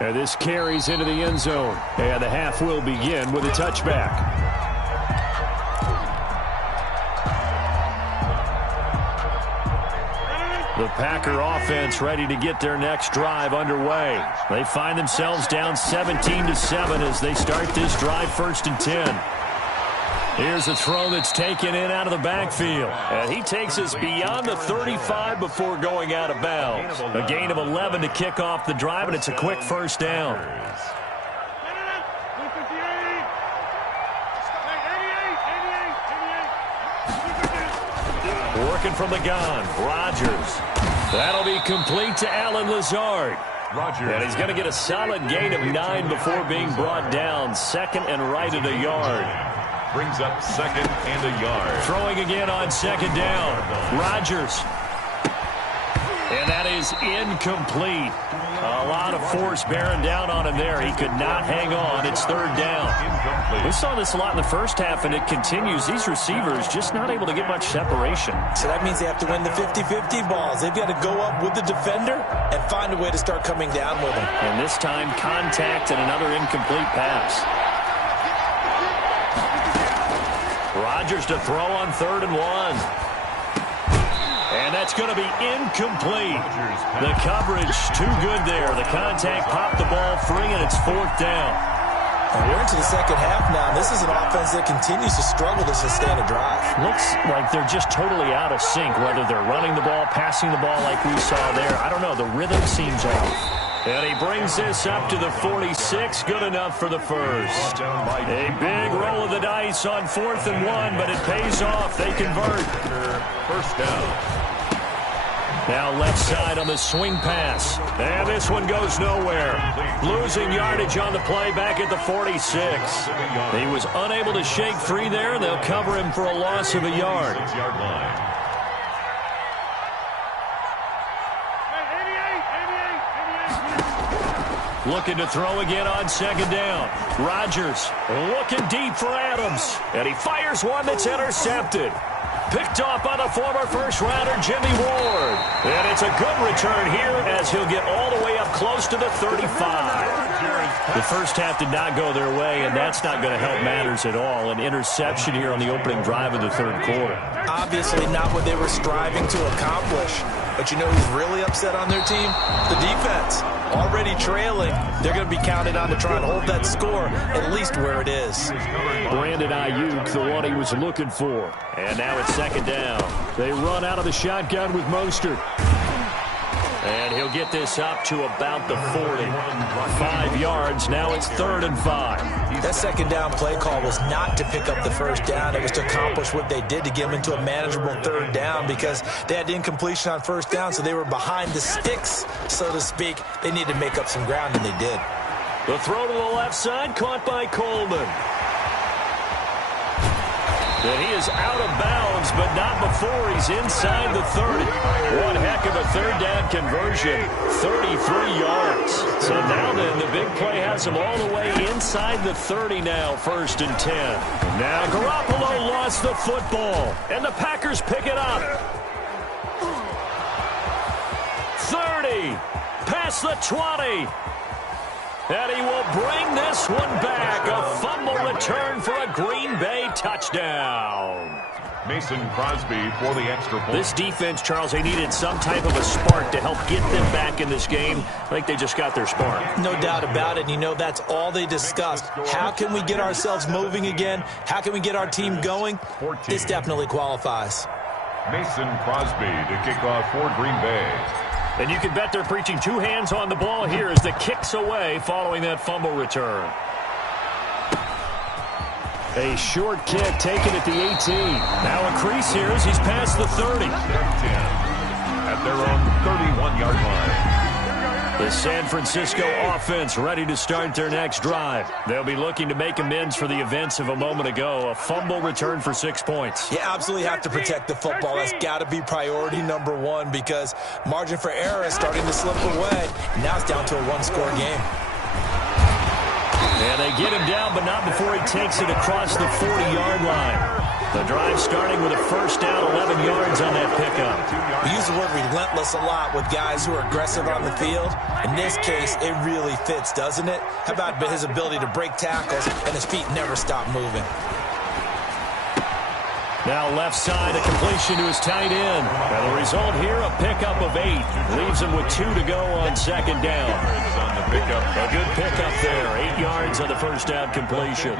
And this carries into the end zone. And the half will begin with a touchback. The Packer offense ready to get their next drive underway. They find themselves down 17-7 as they start this drive 1st and 10. Here's a throw that's taken in out of the backfield. And he takes us beyond the 35 before going out of bounds. A gain of 11 to kick off the drive, and it's a quick first down. Working from the gun, Rodgers. That'll be complete to Allen Lazard. And he's going to get a solid gain of 9 before being brought down. 2nd and right at a yard. Brings up 2nd and a yard. Throwing again on 2nd down. Rodgers. And that is incomplete. A lot of force bearing down on him there. He could not hang on. It's 3rd down. We saw this a lot in the first half, and it continues. These receivers just not able to get much separation. So that means they have to win the 50-50 balls. They've got to go up with the defender and find a way to start coming down with him. And this time, contact and another incomplete pass. Rodgers to throw on 3rd and 1. And that's going to be incomplete. The coverage too good there. The contact popped the ball free, and it's 4th down. And we're into the second half now. This is an offense that continues to struggle to sustain a drive. Looks like they're just totally out of sync, whether they're running the ball, passing the ball like we saw there. I don't know. The rhythm seems off. And he brings this up to the 46. Good enough for the first. A big roll of the dice on 4th and 1, but it pays off. They convert. First down. Now left side on the swing pass. And this one goes nowhere. Losing yardage on the play back at the 46. He was unable to shake free there. They'll cover him for a loss of a yard. Looking to throw again on 2nd down. Rodgers looking deep for Adams. And he fires one that's intercepted. Picked off by the former first-rounder Jimmy Ward. And it's a good return here as he'll get all the way up close to the 35. The first half did not go their way, and that's not going to help matters at all. An interception here on the opening drive of the 3rd quarter. Obviously not what they were striving to accomplish. But you know who's really upset on their team? The defense. Already trailing. They're going to be counted on to try and hold that score at least where it is. Brandon Ayuk, the one he was looking for. And now it's 2nd down. They run out of the shotgun with Mostert. And he'll get this up to about the 40. 5 yards. Now it's 3rd and 5. That 2nd down play call was not to pick up the first down. It was to accomplish what they did to get them into a manageable 3rd down because they had incompletion on 1st down, so they were behind the sticks, so to speak. They needed to make up some ground, and they did. The throw to the left side, caught by Coleman. And he is out of bounds, but not before he's inside the 30. One heck of a 3rd down conversion, 33 yards. So now then, the big play has him all the way inside the 30 now, 1st and 10. Now Garoppolo lost the football, and the Packers pick it up. 30, past the 20. And he will bring this one back. A fumble return for a Green Bay touchdown. Mason Crosby for the extra point. This defense, Charles, they needed some type of a spark to help get them back in this game. I think they just got their spark. No doubt about it. You know, that's all they discussed. How can we get ourselves moving again? How can we get our team going? This definitely qualifies. Mason Crosby to kick off for Green Bay. And you can bet they're preaching 2 hands on the ball here as the kick's away following that fumble return. A short kick taken at the 18. Now a crease here as he's past the 30. At their own 31-yard line. The San Francisco offense ready to start their next drive. They'll be looking to make amends for the events of a moment ago. A fumble return for 6 points. You absolutely have to protect the football. That's got to be priority #1 because margin for error is starting to slip away. Now it's down to a 1-score game. And they get him down, but not before he takes it across the 40-yard line. The drive starting with a first down, 11 yards on that pickup. We use the word relentless a lot with guys who are aggressive on the field. In this case, it really fits, doesn't it? How about his ability to break tackles and his feet never stop moving? Now left side, a completion to his tight end. And the result here, a pickup of 8. Leaves him with 2 to go on second down. On the pickup. A good pickup there. 8 yards on the first down completion.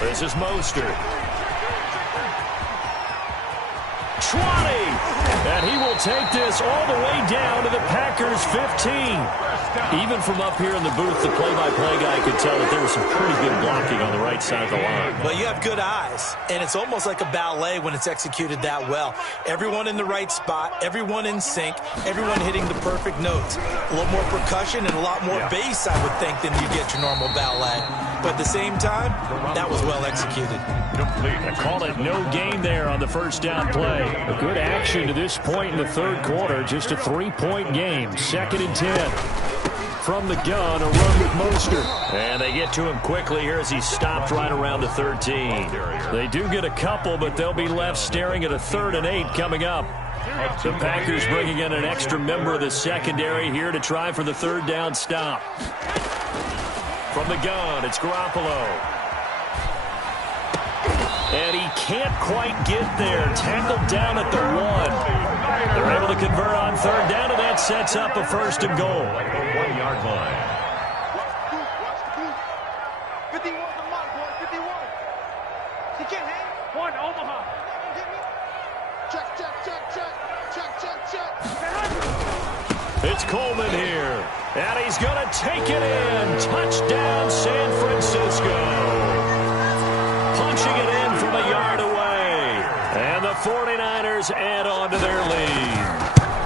This is Mostert. 20! And he will take this all the way down to the Packers' 15. Even from up here in the booth, the play-by-play guy could tell that there was some pretty good blocking on the right side of the line. Well, you have good eyes, and it's almost like a ballet when it's executed that well. Everyone in the right spot, everyone in sync, everyone hitting the perfect notes. A little more percussion and a lot more bass, I would think, than you get your normal ballet. But at the same time, that was well executed. Complete. I call it no gain there on the first down play. A good action to this point in the third quarter. Just a 3-point game. 2nd and 10. From the gun, a run with Mostert. And they get to him quickly here as he stopped right around the 13. They do get a couple, but they'll be left staring at a 3rd and 8 coming up. The Packers bringing in an extra member of the secondary here to try for the 3rd down stop. From the gun, it's Garoppolo. And he can't quite get there. Tackled down at the 1. They're able to convert on 3rd down, and that sets up a 1st and goal. 1-yard line. 51 the mark, boy. 51. He can't hang. 1 Omaha. Check, check, check, check. Check, check, check. It's Coleman here. And he's going to take it in. Touchdown, San Francisco. Punching it in from a yard away. And the 49ers add on to their lead.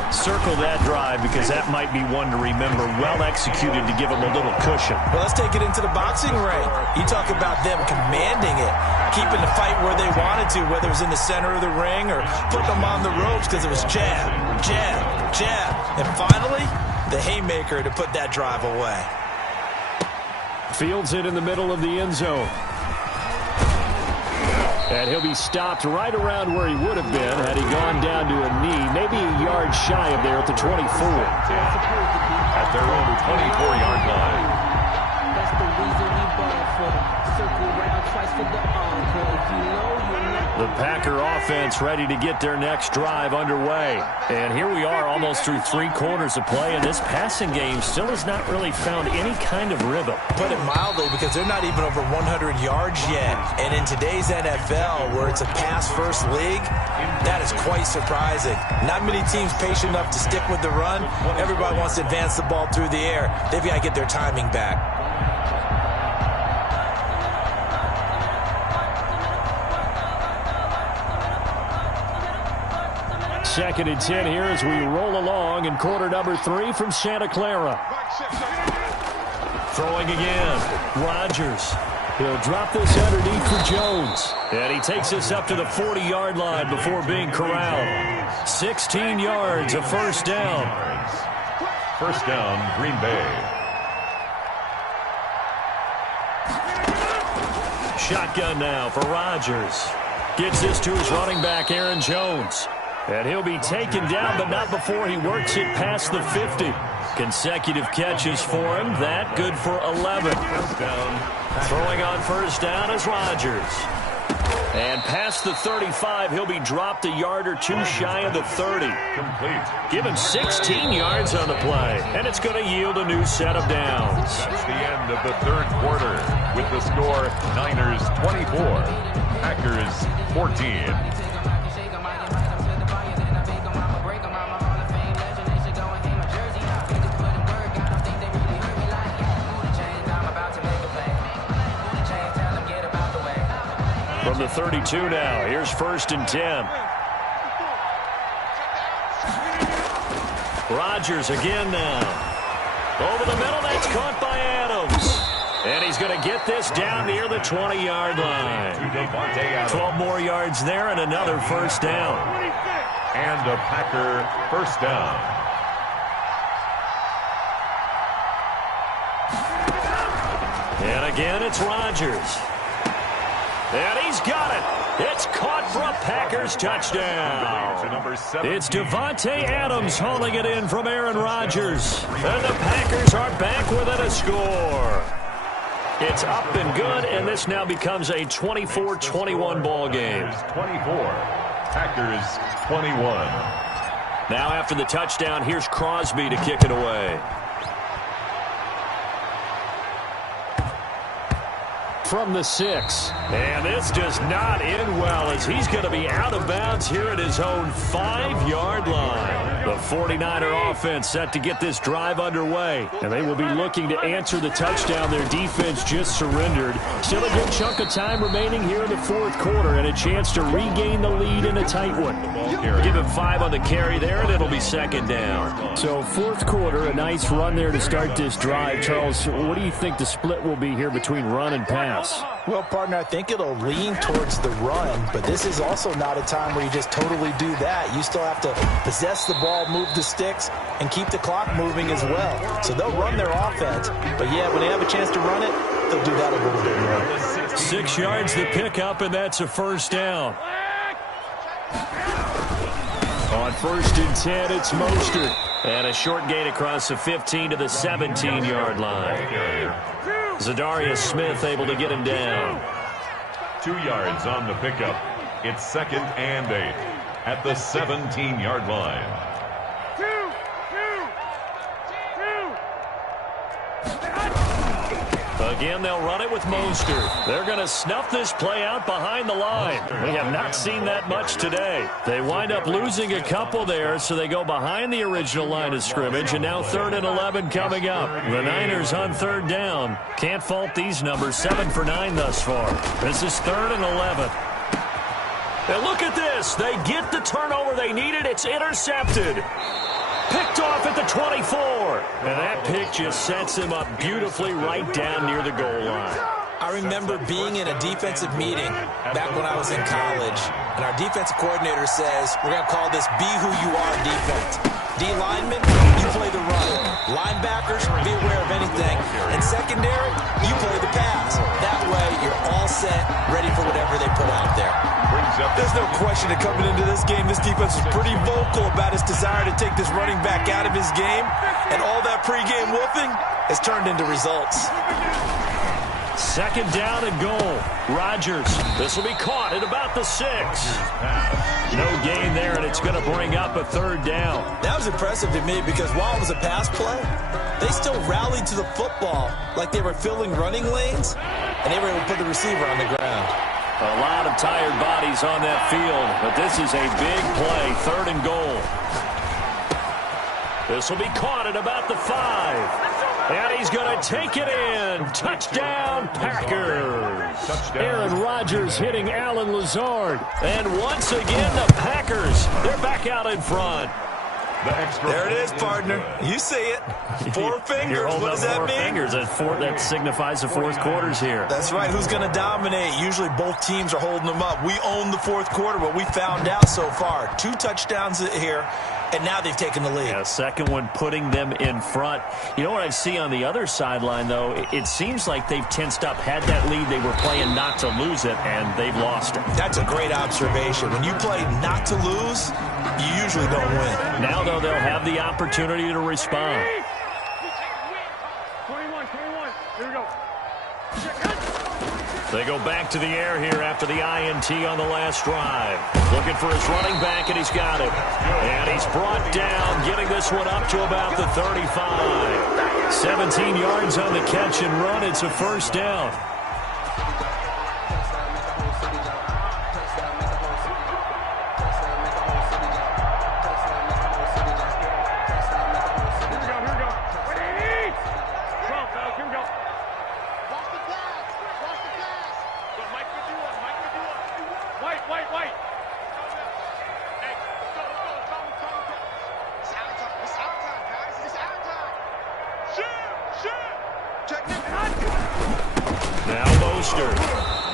Circle that drive because that might be one to remember. Well executed to give them a little cushion. Well, let's take it into the boxing ring. You talk about them commanding it, keeping the fight where they wanted to, whether it was in the center of the ring or putting them on the ropes because it was jab, jab, jab. And finally, the haymaker to put that drive away. Fields it in the middle of the end zone. And he'll be stopped right around where he would have been had he gone down to a knee, maybe a yard shy of there at the 24. At their own 24-yard line. That's the reason we ball for the circle round twice for the encore. If you know, you're not. The Packer offense ready to get their next drive underway. And here we are almost through 3 quarters of play, and this passing game still has not really found any kind of rhythm. Put it mildly, because they're not even over 100 yards yet. And in today's NFL, where it's a pass-first league, that is quite surprising. Not many teams patient enough to stick with the run. Everybody wants to advance the ball through the air. They've got to get their timing back. Second and 10 here as we roll along in quarter number 3 from Santa Clara. Throwing again. Rodgers. He'll drop this underneath for Jones. And he takes us up to the 40-yard line before being corralled. 16 yards, a first down. First down, Green Bay. Shotgun now for Rodgers. Gets this to his running back, Aaron Jones. And he'll be taken down, but not before he works it past the 50. Consecutive catches for him. That good for 11. Throwing on first down is Rodgers. And past the 35, he'll be dropped a yard or 2 shy of the 30. Complete. Give him 16 yards on the play. And it's going to yield a new set of downs. That's the end of the third quarter with the score Niners 24, Packers 14. From the 32 now, here's first and 10. Rodgers again now. Over the middle, that's caught by Adams. And he's going to get this down near the 20-yard line. 12 more yards there and another first down. And a Packer first down. Again, it's Rodgers. And he's got it. It's caught for a Packers touchdown. It's Devontae Adams hauling it in from Aaron Rodgers. And the Packers are back within a score. It's up and good, and this now becomes a 24-21 ball game. 24, Packers 21. Now after the touchdown, here's Crosby to kick it away. From the 6. And this does not end well as he's going to be out of bounds here at his own 5-yard line. The 49er offense set to get this drive underway, and they will be looking to answer the touchdown their defense just surrendered. Still a good chunk of time remaining here in the fourth quarter and a chance to regain the lead in a tight one. Give him 5 on the carry there, and it'll be second down. So fourth quarter, a nice run there to start this drive. Charles, what do you think the split will be here between run and pass? Well, partner, I think it'll lean towards the run, but this is also not a time where you just totally do that. You still have to possess the ball, move the sticks, and keep the clock moving as well. So they'll run their offense, but yeah, when they have a chance to run it, they'll do that a little bit more. 6 yards the pickup, and that's a first down. On 1st and 10, it's Mostert. And a short gain across the 15 to the 17-yard line. Zadarius Smith able to get him down. 2 yards on the pickup. It's 2nd and 8 at the 17-yard line. Again, they'll run it with Mostert. They're going to snuff this play out behind the line. We have not seen that much today. They wind up losing a couple there, so they go behind the original line of scrimmage, and now 3rd and 11 coming up. The Niners on 3rd down. Can't fault these numbers. 7 for 9 thus far. This is 3rd and 11. And look at this. They get the turnover they needed. It's intercepted. Picked off at the 24. And that pick just sets him up beautifully right down near the goal line. I remember being in a defensive meeting back when I was in college, and our defensive coordinator says, we're going to call this be who you are defense. D linemen, you play the run. Linebackers, be aware of anything. And secondary, you play the pass. That way, you're all set, ready for whatever they put out there. There's no question that coming into this game, this defense was pretty vocal about its desire to take this running back out of his game. And all that pregame wolfing has turned into results. 2nd down and goal. Rodgers. This will be caught at about the 6. No gain there, and it's going to bring up a 3rd down. That was impressive to me because while it was a pass play, they still rallied to the football like they were filling running lanes, and they were able to put the receiver on the ground. A lot of tired bodies on that field, but this is a big play. 3rd and goal. This will be caught at about the 5. And he's going to take it in. Touchdown, Packers. Touchdown. Aaron Rodgers hitting Alan Lazard. And once again, the Packers, they're back out in front. There it is, partner. You see it. 4 fingers. What does that mean? 4 fingers. That signifies the fourth quarter's here. That's right. Who's going to dominate? Usually both teams are holding them up. We own the fourth quarter, but we found out so far. 2 touchdowns here, and now they've taken the lead. Yeah, second one putting them in front. You know what I see on the other sideline, though? It seems like they've tensed up, had that lead. They were playing not to lose it, and they've lost it. That's a great observation. When you play not to lose, you usually don't win. Now, though, they'll have the opportunity to respond. 21, here we go. They go back to the air here after the INT on the last drive. Looking for his running back, and he's got it. And he's brought down, getting this one up to about the 35. 17 yards on the catch and run. It's a first down.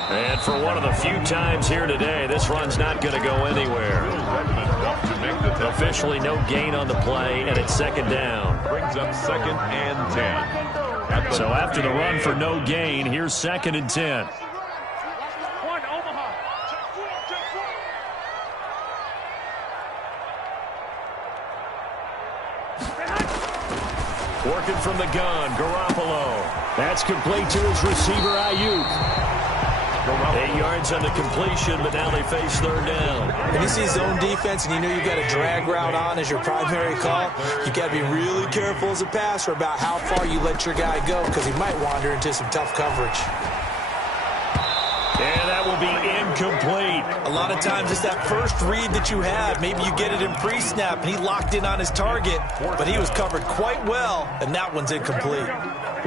And for one of the few times here today, this run's not going to go anywhere. Officially no gain on the play, and it's 2nd down. Brings up 2nd and 10 at So after the run for no gain, here's 2nd and 10. Working from the gun, Garoppolo. That's complete to his receiver, Ayuk. 8 yards on the completion, but now they face 3rd down. When you see zone defense and you know you've got a drag route on as your primary call, you've got to be really careful as a passer about how far you let your guy go because he might wander into some tough coverage. And that will be incomplete. A lot of times it's that first read that you have. Maybe you get it in pre-snap and he locked in on his target, but he was covered quite well, and that one's incomplete.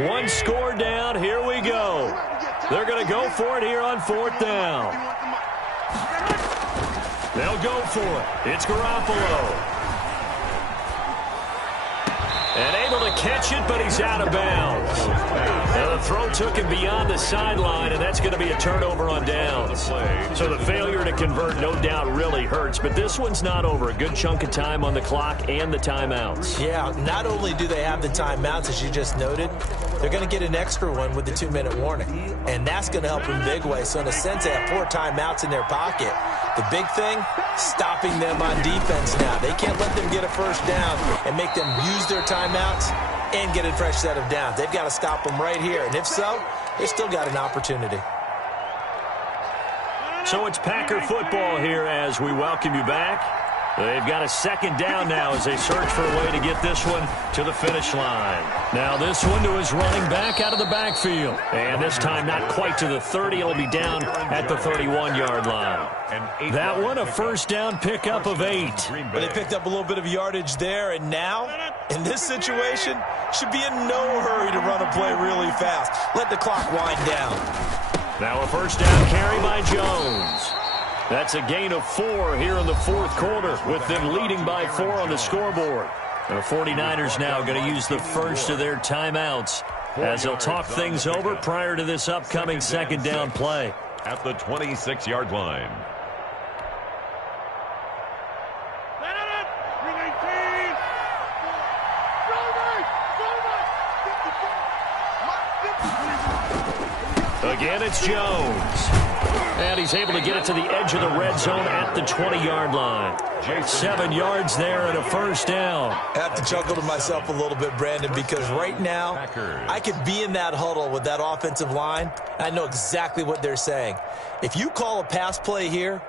1 score down. Here we go. They're going to go for it here on 4th down. They'll go for it. It's Garoppolo. And able to catch it, but he's out of bounds. Now the throw took him beyond the sideline, and that's going to be a turnover on downs. So the failure to convert no doubt really hurts, but this one's not over. A good chunk of time on the clock and the timeouts. Yeah, not only do they have the timeouts, as you just noted, they're going to get an extra one with the 2-minute warning. And that's going to help in big way. So in a sense, they have 4 timeouts in their pocket. The big thing, stopping them on defense now. They can't let them get a first down and make them use their timeouts and get a fresh set of downs. They've got to stop them right here. And if so, they still got an opportunity. So it's Packer football here as we welcome you back. They've got a 2nd down now as they search for a way to get this one to the finish line. Now this one to his running back out of the backfield. And this time not quite to the 30. It'll be down at the 31-yard line. That one a first down pickup of 8. But they picked up a little bit of yardage there. And now, in this situation, should be in no hurry to run a play really fast. Let the clock wind down. Now a first down carry by Jones. That's a gain of 4 here in the 4th quarter with them leading by 4 on the scoreboard. The 49ers now going to use the first of their timeouts as they'll talk things over prior to this upcoming 2nd down play. At the 26-yard line. Again, it's Jones. And he's able to get it to the edge of the red zone at the 20-yard line. 7 yards there and a first down. I have to chuckle to myself a little bit, Brandon, because right now I could be in that huddle with that offensive line. And I know exactly what they're saying. If you call a pass play here,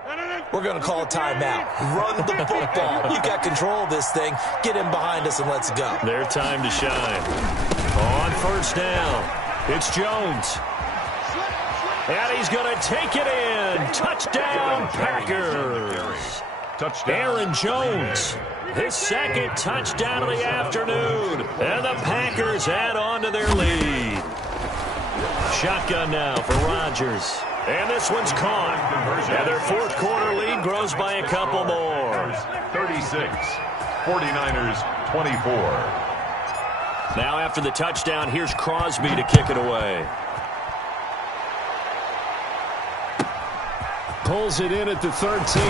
we're going to call a timeout. Run the football. You got control of this thing. Get in behind us and let's go. Their time to shine. On first down, it's Jones. And he's going to take it in. Touchdown, Packers. Touchdown. Aaron Jones, his 2nd touchdown of the afternoon. And the Packers add on to their lead. Shotgun now for Rodgers. And this one's caught. And their 4th quarter lead grows by a couple more. 36, 49ers 24. Now after the touchdown, here's Crosby to kick it away. Pulls it in at the 13.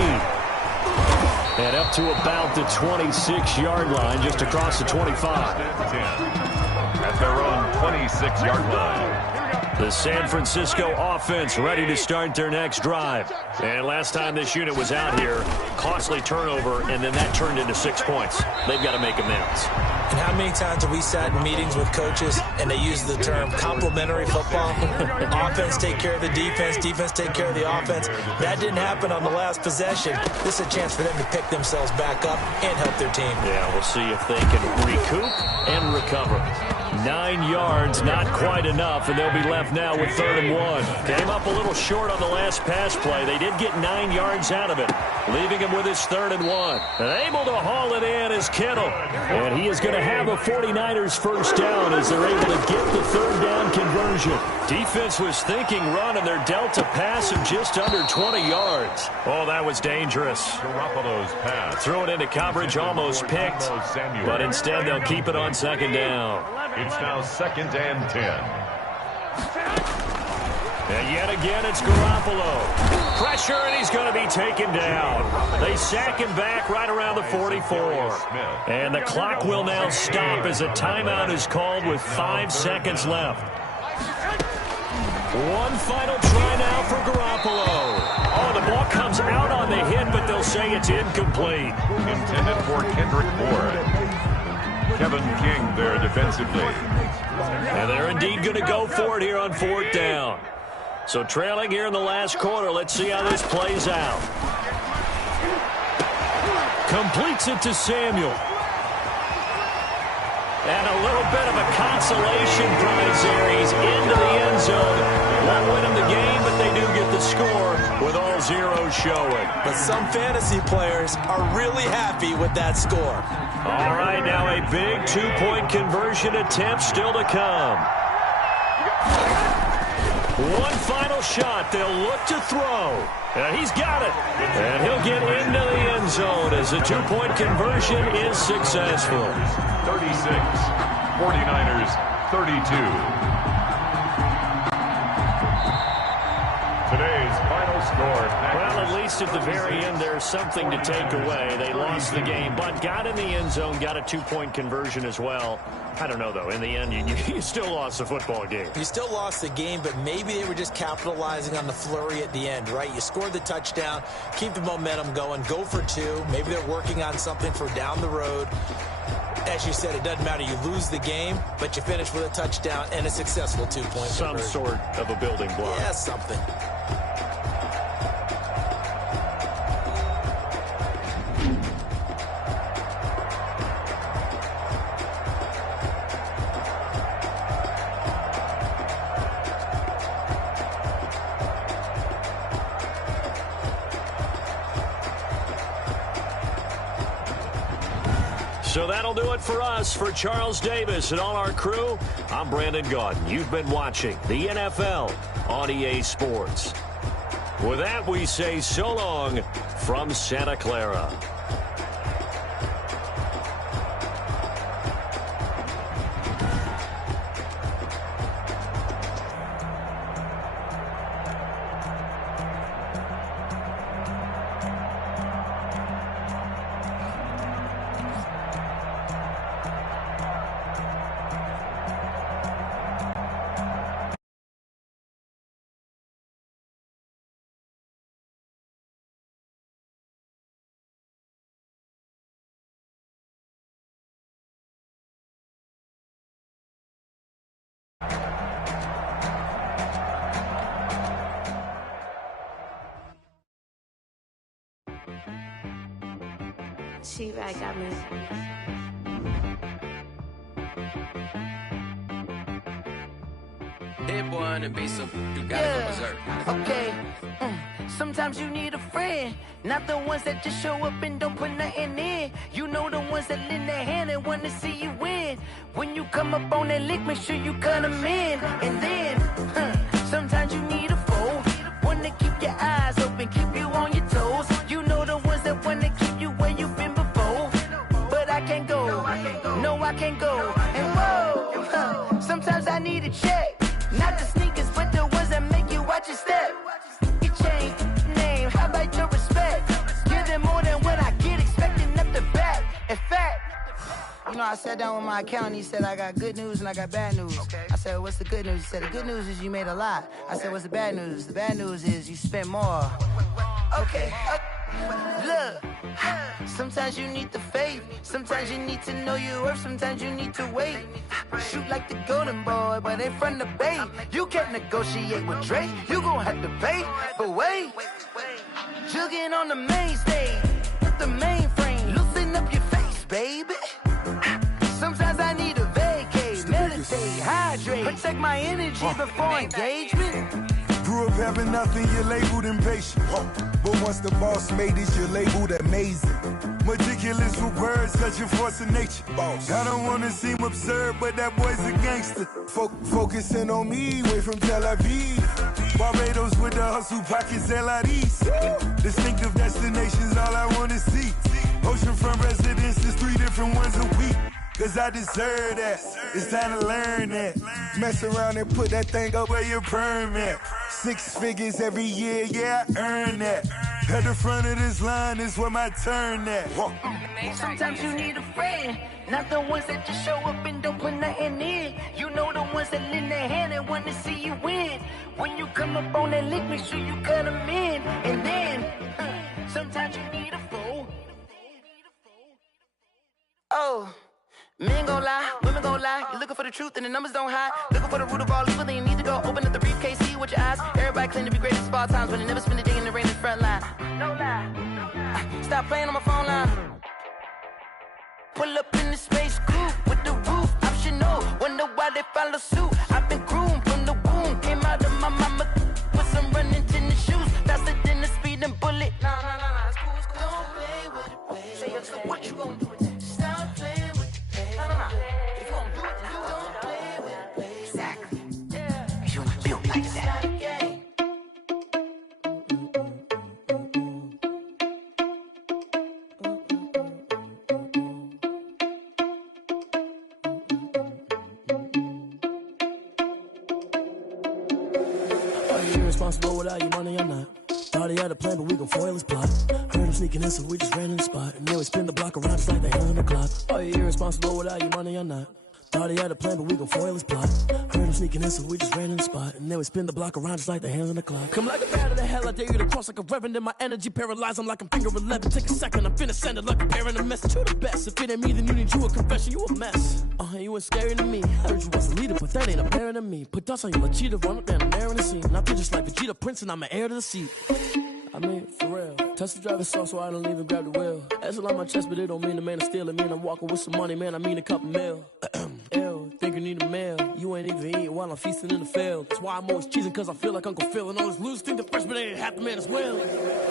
And up to about the 26-yard line, just across the 25. 10. At their own 26-yard line. The San Francisco offense ready to start their next drive. And last time this unit was out here, costly turnover, and then that turned into 6 points. They've got to make amends. And how many times have we sat in meetings with coaches and they use the term complementary football? Offense take care of the defense, defense take care of the offense. That didn't happen on the last possession. This is a chance for them to pick themselves back up and help their team. Yeah, we'll see if they can recoup and recover. 9 yards, not quite enough, and they'll be left now with 3rd and 1. Came up a little short on the last pass play. They did get 9 yards out of it, leaving him with his 3rd and 1. And able to haul it in is Kittle. And he is going to have a 49ers first down as they're able to get the 3rd down conversion. Defense was thinking run, and they're dealt a pass of just under 20 yards. Oh, that was dangerous. Garoppolo's pass. Threw it into coverage, almost picked, but instead they'll keep it on 2nd down. It's now 2nd and 10. And yet again, it's Garoppolo. Pressure, and he's going to be taken down. They sack him back right around the 44. And the clock will now stop as a timeout is called with 5 seconds left. One final try now for Garoppolo. Oh, the ball comes out on the hit, but they'll say it's incomplete. Intended for Kendrick Ward. Kevin King there defensively. And they're indeed going to go for it here on 4th down. So trailing here in the last quarter. Let's see how this plays out. Completes it to Samuel. And a little bit of a consolation prize there. He's into the end zone. Won't win him the game, but they do get the score with all zeros showing. But some fantasy players are really happy with that score. All right, now a big 2-point conversion attempt still to come. One final shot. They'll look to throw. And he's got it. And he'll get into the end zone as the 2-point conversion is successful. 36, 49ers 32. Today's final score. Well, at least at the very end, there's something to take away. They lost the game, but got in the end zone, got a 2-point conversion as well. I don't know, though. In the end, you still lost the football game. You still lost the game, but maybe they were just capitalizing on the flurry at the end, right? You scored the touchdown, keep the momentum going, go for 2. Maybe they're working on something for down the road. As you said, it doesn't matter. You lose the game, but you finish with a touchdown and a successful 2-point Some conversion. sort of a building block. Yeah, something. So that'll do it for us. For Charles Davis and all our crew, I'm Madden Gawd. You've been watching the NFL on EA Sports. With that, we say so long from Santa Clara. T-Rag got me. Hit one and be so you gotta go berserk. Okay. Sometimes you need a friend, not the ones that just show up and don't put nothing in. You know the ones that lend their hand and want to see you win. When you come up on that lick, make sure you cut them in. And then, sometimes you need a foe, one to keep your eyes open, keep you on your toes. You know the ones that want to keep you where you've been before. But I can't go, no I can't go. And whoa, sometimes I need a check. Not the sneakers, but the ones that make you watch your step. You change name, how about your respect? Give them more than what I get, expecting up the back. In fact, you know, I sat down with my accountant. He said, I got good news and I got bad news. I said, what's the good news? He said, the good news is you made a lot. I said, what's the bad news? The bad news is you spent more. Okay. Look, sometimes you need the faith. Sometimes you need to know your worth. Sometimes you need to wait. Shoot like the golden boy, but ain't from the bay. You can't negotiate with Drake. You gon' have to pay. But wait, jugging on the main stage with the mainframe. Loosen up your face, baby. Sometimes I need a vacate, meditate, hydrate, protect my energy before engagement. Grew up having nothing, you're labeled impatient. But once the boss made it, you're labeled amazing. Meticulous with words, such a force of nature. I don't want to seem absurd, but that boy's a gangster. Focusing on me, way from Tel Aviv. Barbados with the hustle, pockets LIDs. Distinctive destinations, all I want to see. Oceanfront residences, 3 different ones a week. Cause I deserve that, it's time to learn that. Mess around and put that thing up where your perm at. 6 figures every year, yeah, I earn that. At the front of this line is where my turn at. Sometimes you need a friend, not the ones that just show up and don't put nothing in. You know the ones that lend their hand and want to see you win. When you come up on that lick, make sure you cut them in. And then, sometimes you need a fool. Oh, men gon' lie, women gon' lie. You're looking for the truth and the numbers don't hide. Looking for the root of all evil, then you need to go open up the briefcase, see with your eyes. Everybody claim to be great at small times, but they never spend a day in the rain in the front line. No lie. Stop playing on my phone line. Pull up in the space coupe with the roof optional. Wonder why they follow suit. I've been groomed from the womb. Came out of my mama with some running tennis shoes. Faster than the speeding bullet. Nah, it's cool, it's cool. Don't play with it, baby. Say so what you gon' do with it? Stop playing with it, baby. Nah. If you gon' do it, then don't play with it, baby. Exactly. Yeah. You built like that. Irresponsible without your money, I'm not. Thought he had a plan, but we gon' foil his plot. Heard him sneaking in, so we just ran in the spot. And then we spin the block around just like the hand on the clock. Are you irresponsible without your money, I'm not. Thought he had a plan, but we gon' foil his plot. Heard him sneaking in, so we just ran in the spot. And then we spin the block around just like the hands on the clock. Come like a bat of the hell, I dare you to cross like a reverend. In my energy paralyzed, I'm like I'm finger 11. Take a second, I'm finna send it like a parent a message. You're the best, if it ain't me, then you need you a confession. You a mess, you ain't scary to me. Heard you was a leader, but that ain't apparent to me. Put dust on you, like cheetah, run up down the air in the scene. And I feel just like Vegeta Prince, and I'm an heir to the seat. I mean, for real. Touch the driver's soft so I don't even grab the wheel. That's a lot on my chest, but it don't mean the man is stealing. Man, I'm walking with some money, man, I mean a couple mil. Ew, think you need a meal. You ain't even eating while I'm feasting in the field. That's why I'm always cheesing, cause I feel like Uncle Phil. And all those losers think the freshman ain't half the man as well.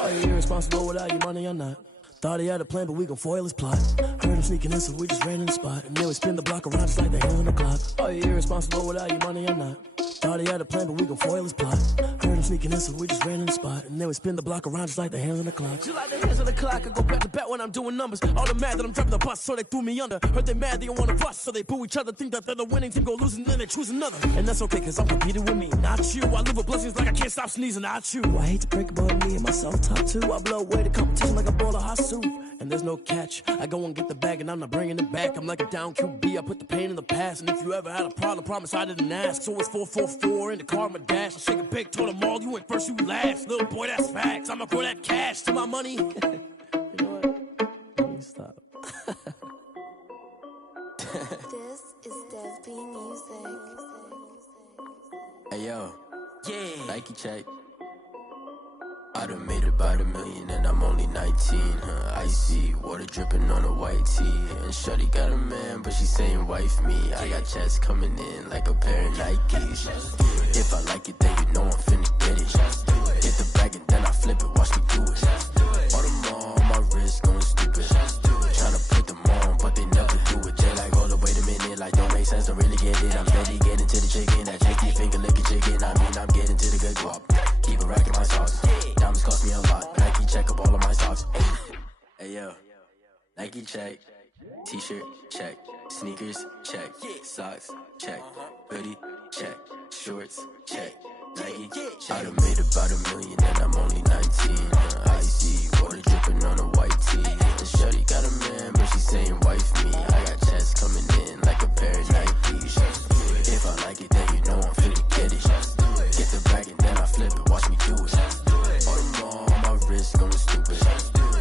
Are you irresponsible without your money or not? Thought he had a plan, but we gon' foil his plot. Heard him sneaking in, so we just ran in the spot. And then we spin the block around just like the hand on the clock. Are you irresponsible without your money or not? Thought he had a plan, but we gon' foil his plot. Heard him sneaking in, so we just ran in the spot. And then we spin the block around just like the hands on the clock. Just like the hands on the clock, I go back to back when I'm doing numbers. All the mad that I'm driving the bus, so they threw me under. Heard they mad, they don't wanna bust, so they boo each other. Think that they're the winning team, go losing, then they choose another. And that's okay, cause I'm competing with me, not you. I live with blessings like I can't stop sneezing, not you. I hate to break about me and my self-talk too. I blow away the competition like a bowl of hot soup. And there's no catch, I go and get the bag and I'm not bringing it back. I'm like a down QB, I put the pain in the past. And if you ever had a problem, promise I didn't ask. So it's 444 in the car, my dash. I shake a big, told them all, you ain't first, you last. Little boy, that's facts, I'ma grow that cash to my money. You know what? Let me stop. This is Dev B Music. Hey yo, yeah, Nike check. I done made about $1 million and I'm only 19, Icy, water dripping on a white tee. And shorty got a man, but she saying wife me. I got checks coming in like a pair of Nikes. If I like it, then you know I'm finna get it. Hit the bag and then I flip it, watch me do it. All them on my wrist going stupid. Tryna put them on, but they never do it. They like, hold up, wait a minute, like don't make sense, don't really get it. I'm steady getting to the chicken, that chicky finger licking chicken. I mean, I'm getting to the good guap. Keep a rack in my sauce. Diamonds cost me a lot. Nike check up all of my socks. Hey yo, Nike check. T-shirt check. Sneakers check. Socks check. Hoodie check. Shorts check. Nike check. I done made about $1 million and I'm only 19. Icy, water dripping on a white tee. And shorty got a man, but she saying wife me. I got checks coming in like a pair of Nikes. If I like it, then you know I'm finna get it. Get the bag and then I flip it, watch me do it. All them on my wrist going stupid.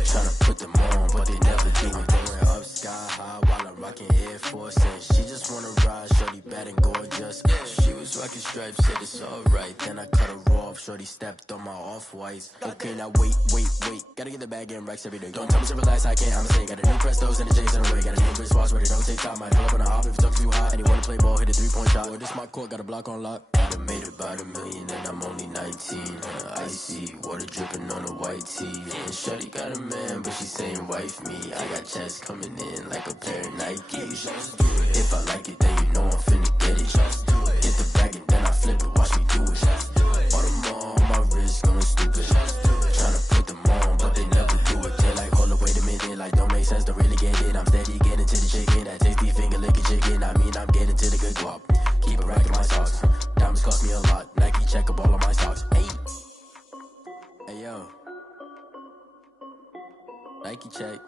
Tryna put them on, but they never do it. Going up sky high while I'm rocking Air Force. And she just wanna ride, shorty bad and gorgeous. She was rocking stripes, said it's alright. Then I cut her off, shorty stepped on my off-whites. Okay, now wait. Gotta get the bag and racks every day. Don't tell me to relax, I can't, I'ma say. Got a new Prestos and the J's in the way. Got a new wristwatch, but it don't take time. I pull up on the hop if it's too hot. And he wanna play ball, hit a 3-point shot. Or this my court, got a block on lock. I done made about $1 million and I'm only 19. Icy, water dripping on a white tee. And shorty got a man, but she saying wife me. I got checks coming in like a pair of Nikes. If I like it, then you know I'm finna get it. Hit the bag and then I flip it, watch me do it. All them on my wrist going stupid. Tryna put them on, but they never do it. They like, hold up, wait a minute, like don't make sense, don't really get it. I'm steady getting to the chicken, that tasty finger licking chicken. I mean, I'm getting to the good guap. Keep a rack in my socks. Diamonds cost me a lot. Nike check up all of my socks. Hey. Nike check.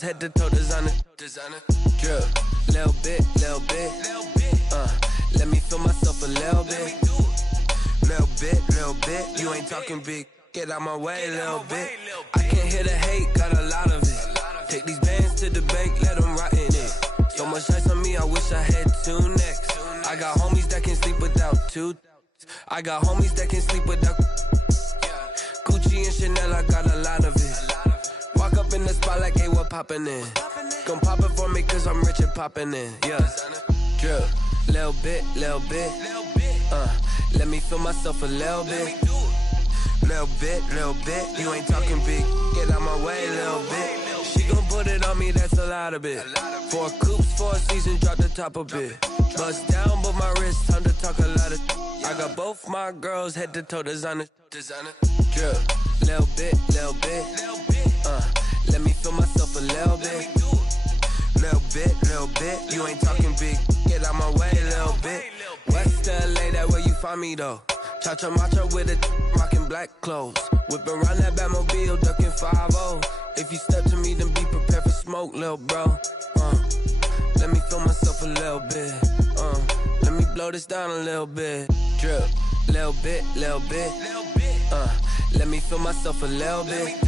Head to toe designer, drip, little bit, let me feel myself a little bit, you ain't talking big, get out my way, little bit, I can't hear the hate, got a lot of it, take these bands to the bank, let them rot in it, so much ice on me, I wish I had 2 necks, I got homies that can sleep without 2, I got homies that can sleep without, Gucci and Chanel, I got a lot of it, walk up in the spot like, hey, what poppin' in? Come pop it for me, cause I'm rich and poppin' in, yeah. Drip, little bit, let me feel myself a little bit. Little bit, you ain't talking big, get out my way, little bit. She gon' put it on me, that's a lot of it. 4 coops, 4 seasons, drop the top a bit. Bust down, but my wrist, time to talk a lot of. I got both my girls, head to toe designer. Drip, little bit, let me feel myself a little bit. Little bit, you ain't talking big, get out my way, little bit. West LA, that where you find me though. Cha-cha matcha with a rockin' black clothes. Whip around that Batmobile, ducking 5-0. If you step to me, then be prepared for smoke, little bro. Let me feel myself a little bit. Let me blow this down a little bit. Drip, little bit. Let me feel myself a little bit.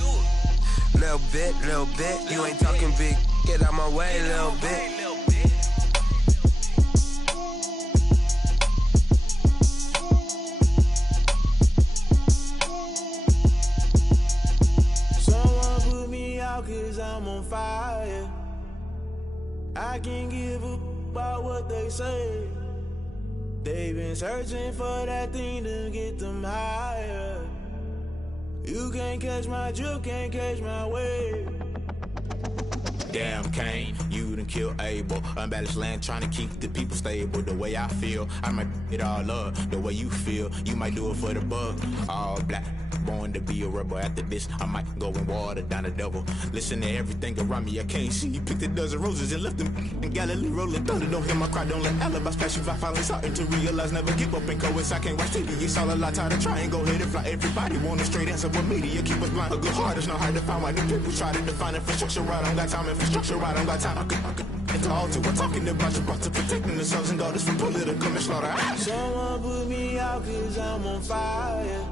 Little bit, you ain't talking big, get out my way, little bit. Someone put me out cause I'm on fire. I can't give a about what they say. They've been searching for that thing to get them higher. You can't catch my drip, can't catch my wave. Damn, Kane, you done killed Abel. Unbalanced land, trying to keep the people stable. The way I feel, I might it all up. The way you feel, you might do it for the buck. All black, born to be a rebel. After this, I might go and water down the devil. Listen to everything around me, I can't see. Picked a dozen roses and left them in Galilee rolling thunder. Don't hear my cry, don't let alibis pass you. I finally starting to realize, never give up and coincide. I can't watch TV, it's all a lot. Time to try and go ahead and fly. Everybody want a straight answer, but media keep us blind. A good heart is not hard to find. Why the people try to define infrastructure right? I don't got time. Infrastructure right, I don't got time. I could it's all to we're talking about you, about to protecting the sons and daughters from political and slaughter. Someone put me out cause I'm on fire.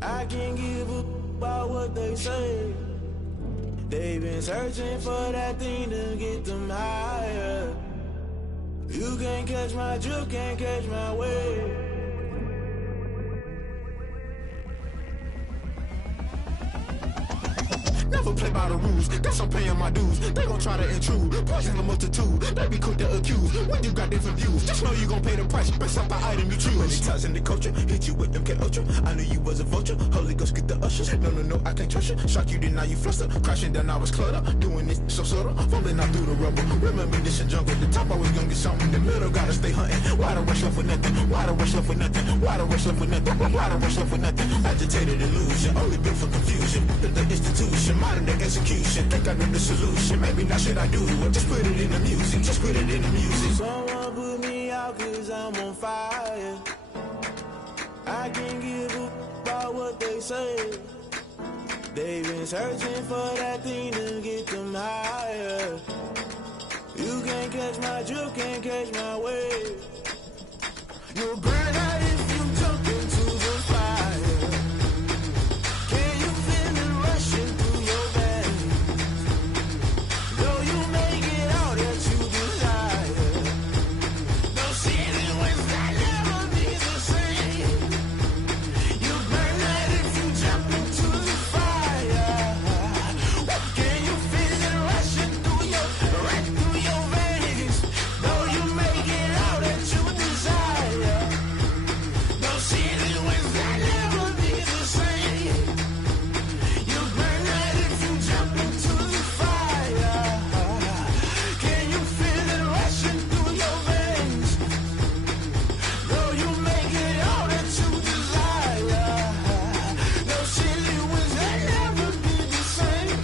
I can't give up about what they say. They've been searching for that thing to get them higher. You can't catch my drift, can't catch my wave. Never play by the rules, guess I'm paying my dues. They gon' try to intrude, poison the multitude. They be quick to accuse, when you got different views. Just know you gon' pay the price, based off the item you choose. Many ties in the culture, hit you with MK Ultra. I knew you was a vulture, Holy Ghost get the ushers. No, I can't trust you. Shock you, then now you fluster. Crashing down, I was cluttered. Doing this so subtle, falling out through the rubble. Remember this in jungle, the top always gonna get something. The middle gotta stay hunting. Why the rush left with nothing? Why the rush left with nothing? Why the rush left with nothing? Why the rush left with nothing? Agitated illusion, only built for confusion. The institution, modern day execution. Think I know the solution. Maybe not should I do it? Just put it in the music. Just put it in the music. Someone put me out cause I'm on fire. I can't give up about what they say. They've been searching for that thing to get them higher. You can't catch my drift, can't catch my wave. You'll burn out if you jump into the fire. Can you feel it rushing through your veins? Though you make it all that you desire. No ceiling wins that never be the same. You burn out if you jump into the fire. Can you feel it rushing through your, right through your veins? Though you make it all that you desire. No ceiling wins that never be the same. You burn out if you jump into the fire. Can you feel it rushing through your veins? Though you make it all that you desire. No ceiling wins that never be the same.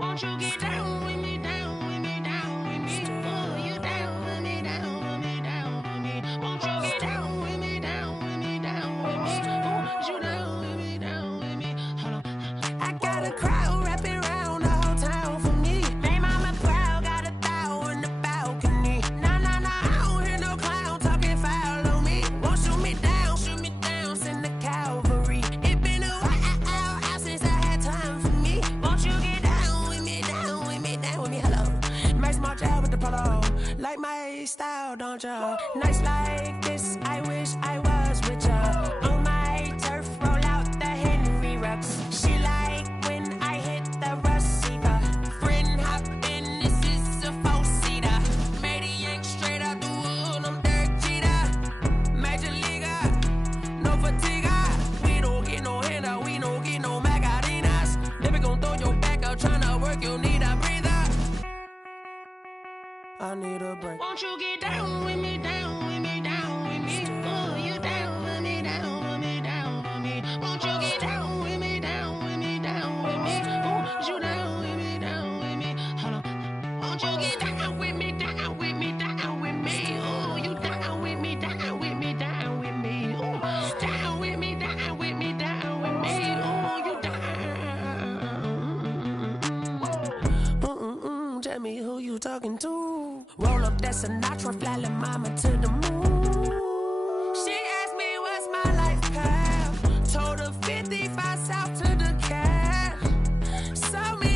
Won't you get down with me, down with me, down with me? Oh, you down with me, down with me, down with me. Won't you get down with me, down with me, down with me? Oh, you down with me, down with me? Hold on. I got a crowd wrapping around the whole town for me. They mama proud, got a thou in the balcony. Nah, I don't hear no clown talking foul on me. Won't shoot me down, send the cavalry. It been a while since I had time for me. Won't you get down with me, down with me, down with me? Hello. Max March out with the polo. Like my style, don't ya? Nights like this, I wish I was with ya. On my turf, roll out the Henry Rux. She like when I hit the receiver. Friend hop in, this is a four-seater. Made a yank straight out the wood, I'm Derek Jeter. Major leaguer, no fatigue. We don't get no handout, we don't get no Macarinas. Never gon' throw your back out, tryna work, you need a breather. I need a break. Won't you get down with me, down with me, down with me? Oh, you down with me, down with me, down with me? Won't you get down with me, down with me, down with me? Oh, you down with me, down with me? Hold on. Won't you get down with me, down with me, down with me? Oh, you down with me, down with me, down with me? Oh, down with me, down with me, down with me? Oh, you down. Tell me who you talking to. Roll up that Sinatra, fly la mama to the moon. She asked me what's my life path. Told her 55 south to the cat. Saw me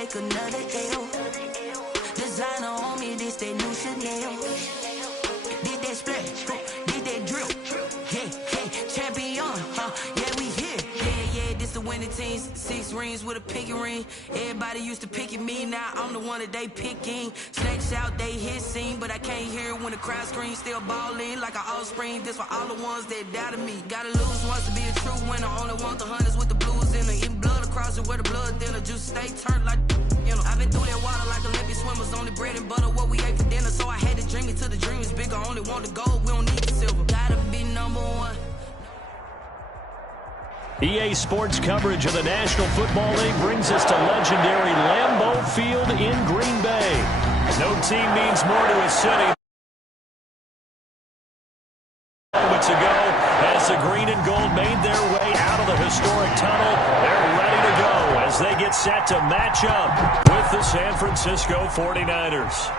take another L. Designer on me, this that new Chanel. Did that splash, did that drip. Yeah, champion, yeah, we here. Yeah, this the winning teams. 6 rings with a pinky ring. Everybody used to picking me, now I'm the one that they picking. Snakes out, they hissing, but I can't hear when the crowd screams. Still balling like an offspring. This for all the ones that doubted me. Gotta lose once to be a true winner. Only want the hunters with the blues in it. Eating blood across it where the blood thinner. Just stay turned like, you know. I've been through that water like Olympic swimmers. Only bread and butter, what we ate for dinner. So I had to dream it till the dream is bigger. Only want the gold, we don't need the silver. Gotta be number one. EA Sports coverage of the National Football League brings us to legendary Lambeau Field in Green Bay. No team means more to a city. Moments ago, as the green and gold made their way out of the historic tunnel, they're ready to go as they get set to match up with the San Francisco 49ers.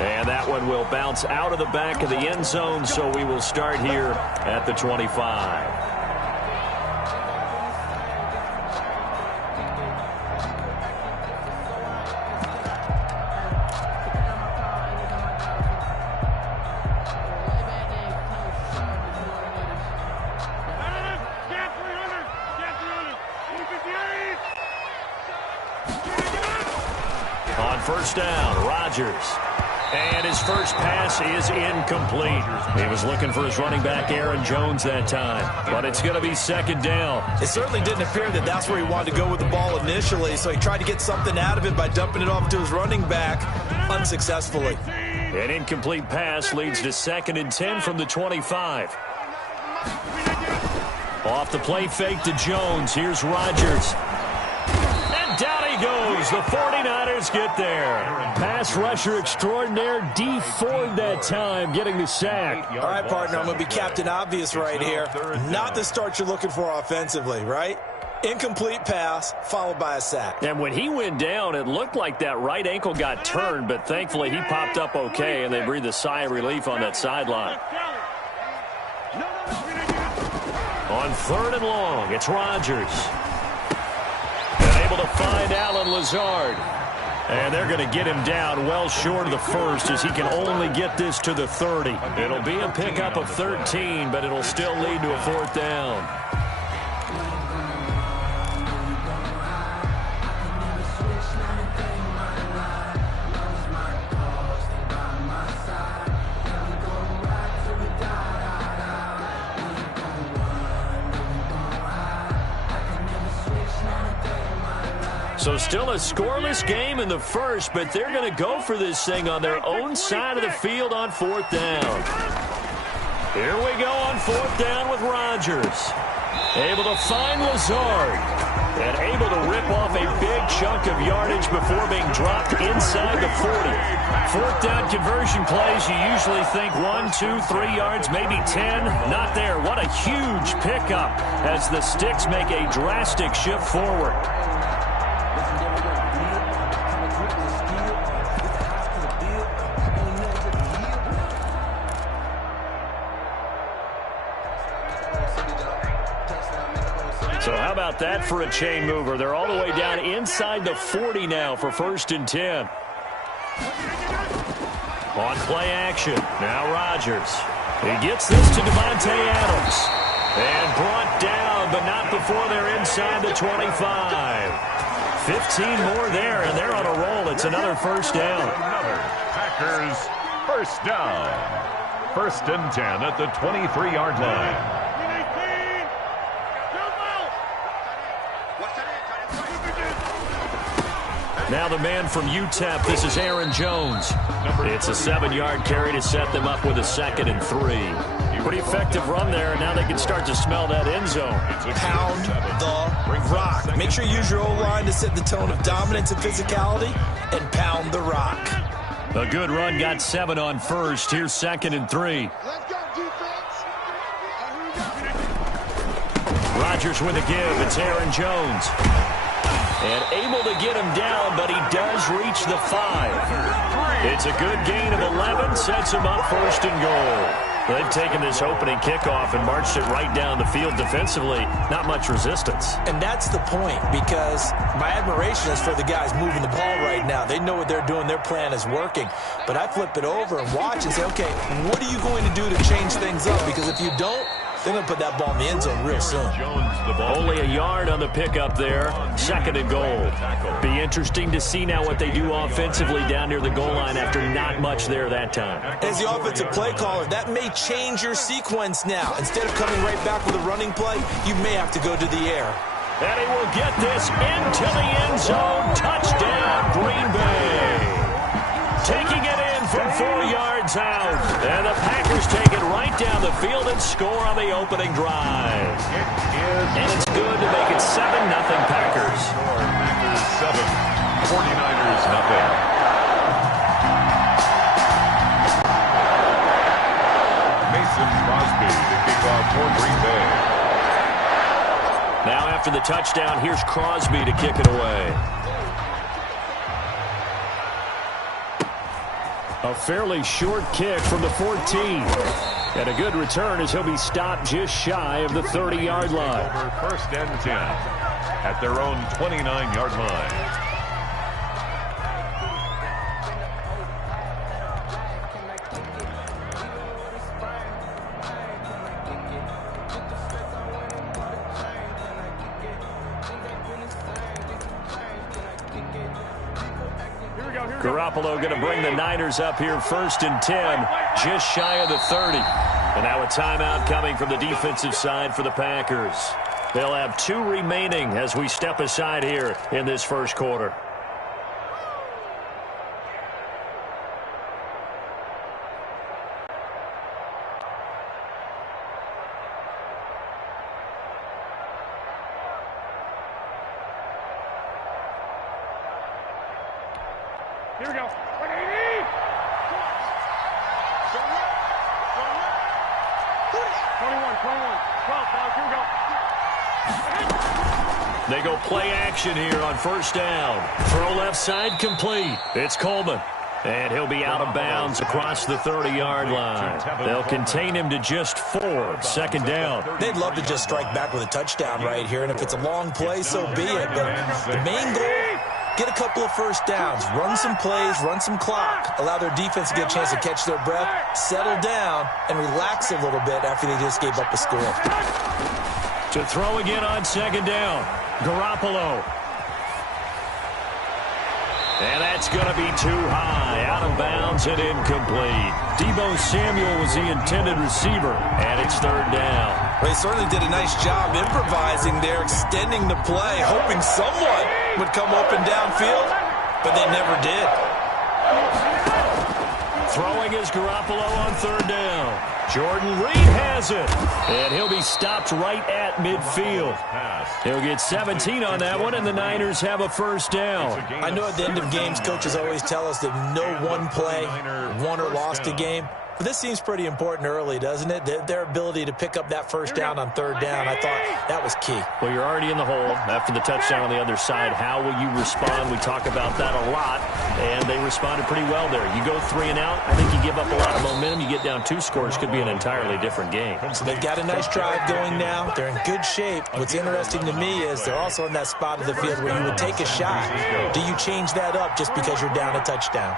And that one will bounce out of the back of the end zone, so we will start here at the 25. On first down, Rodgers. And his first pass is incomplete. He was looking for his running back, Aaron Jones, that time. But it's going to be second down. It certainly didn't appear that that's where he wanted to go with the ball initially, so he tried to get something out of it by dumping it off to his running back unsuccessfully. An incomplete pass leads to 2nd and 10 from the 25. Off the play fake to Jones. Here's Rodgers. And down he goes. The 49ers get there. Pass rusher extraordinaire, D Ford that time, getting the sack. All right, partner, I'm going to be Captain Obvious right here. Not the start you're looking for offensively, right? Incomplete pass, followed by a sack. And when he went down, it looked like that right ankle got turned, but thankfully he popped up okay, and they breathed a sigh of relief on that sideline. On 3rd and long, it's Rodgers. And able to find Allen Lazard. And they're going to get him down well short of the first as he can only get this to the 30. It'll be a pickup of 13, but it'll still lead to a 4th down. So still a scoreless game in the first, but they're going to go for this thing on their own side of the field on 4th down. Here we go on 4th down with Rodgers. Able to find Lazard. And able to rip off a big chunk of yardage before being dropped inside the 40. 4th down conversion plays, you usually think 1, 2, 3 yards, maybe 10. Not there. What a huge pickup as the Sticks make a drastic shift forward. So how about that for a chain mover? They're all the way down inside the 40 now for 1st and 10. On play action, now Rodgers. He gets this to Devontae Adams. And brought down, but not before they're inside the 25. 15 more there, and they're on a roll. It's another 1st down. Another Packers 1st down. 1st and 10 at the 23-yard line. Now the man from UTEP, this is Aaron Jones. It's a 7-yard carry to set them up with a 2nd and 3. Pretty effective run there, and now they can start to smell that end zone. Pound the rock. Make sure you use your O-line to set the tone of dominance and physicality, and pound the rock. A good run, got 7 on 1st. Here's 2nd and 3. Rodgers with a give. It's Aaron Jones. And able to get him down, but he does reach the 5. It's a good gain of 11, sets him up first and goal. They've taken this opening kickoff and marched it right down the field defensively. Not much resistance. And that's the point, because my admiration is for the guys moving the ball right now. They know what they're doing. Their plan is working. But I flip it over and watch and say, okay, what are you going to do to change things up? Because if you don't, they're going to put that ball in the end zone real soon. Only a yard on the pickup there. Second and goal. Be interesting to see now what they do offensively down near the goal line after not much there that time. As the offensive play caller, that may change your sequence now. Instead of coming right back with a running play, you may have to go to the air. And he will get this into the end zone. Touchdown, Green Bay. Taking it in from 4 yards out. And the Packers take it right down the field and score on the opening drive. And it's good to make it 7-0 Packers. Packers 7, 49ers nothing. Mason Crosby to kick off for Green Bay. Now after the touchdown, here's Crosby to kick it away. A fairly short kick from the 14. And a good return as he'll be stopped just shy of the 30-yard line. Over first and 10 at their own 29-yard line. Garoppolo going to bring the Niners up here first and 10, just shy of the 30. And now a timeout coming from the defensive side for the Packers. They'll have 2 remaining as we step aside here in this first quarter. Here we go. 180. 21, 12, here we go. They go play action here on first down. Throw left side complete. It's Coleman. And he'll be out of bounds across the 30-yard line. They'll contain him to just 4. Second down. They'd love to just strike back with a touchdown right here. And if it's a long play, so be it. But the main goal, get a couple of first downs, run some plays, run some clock, allow their defense to get a chance to catch their breath, settle down, and relax a little bit after they just gave up a score. To throw again on second down, Garoppolo. And that's going to be too high, out of bounds and incomplete. Deebo Samuel was the intended receiver, and it's third down. Well, he certainly did a nice job improvising there, extending the play, hoping someone would come open downfield, but they never did. Throwing is Garoppolo on third down. Jordan Reed has it, and he'll be stopped right at midfield. He'll get 17 on that one, and the Niners have a first down. I know at the end of games, coaches always tell us that no one play won or lost a game. But this seems pretty important early, doesn't it? Their ability to pick up that first down on third down, I thought that was key. Well, you're already in the hole after the touchdown on the other side. How will you respond? We talk about that a lot, and they responded pretty well there. You go 3 and out, I think you give up a lot of momentum. You get down 2 scores, could be an entirely different game. So they've got a nice drive going now. They're in good shape. What's interesting to me is they're also in that spot of the field where you would take a shot. Do you change that up just because you're down a touchdown?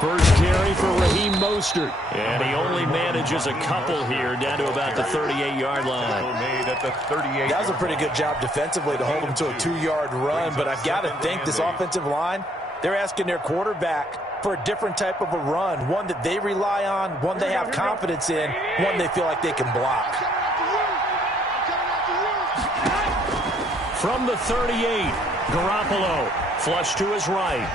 First carry for Raheem Mostert. And he only manages a couple here down to about the 38-yard line. That was a pretty good job defensively to hold him to a 2-yard run. But I've got to think this offensive line, they're asking their quarterback for a different type of a run. One that they rely on, one they have confidence in, one they feel like they can block. From the 38, Garoppolo flush to his right.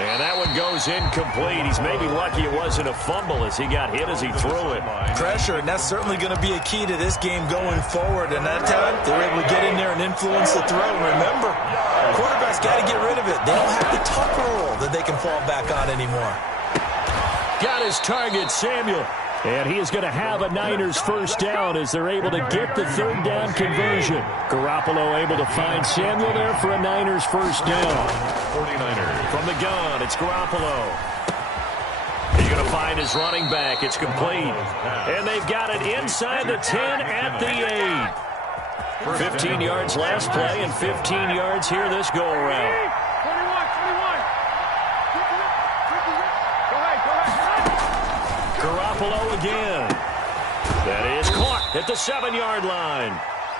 And that one goes incomplete. He's maybe lucky it wasn't a fumble as he got hit as he threw it. Pressure, and that's certainly going to be a key to this game going forward. And that time, they were able to get in there and influence the throw. And remember, quarterbacks got to get rid of it. They don't have the tuck rule that they can fall back on anymore. Got his target, Samuel. And he is going to have a Niners first down as they're able to get the third down conversion. Garoppolo able to find Samuel there for a Niners first down. 49ers. From the gun, it's Garoppolo. He's going to find his running back. It's complete. And they've got it inside the 10 at the 8. 15 yards last play and 15 yards here this go-around. Garoppolo again. That is caught at the 7-yard line.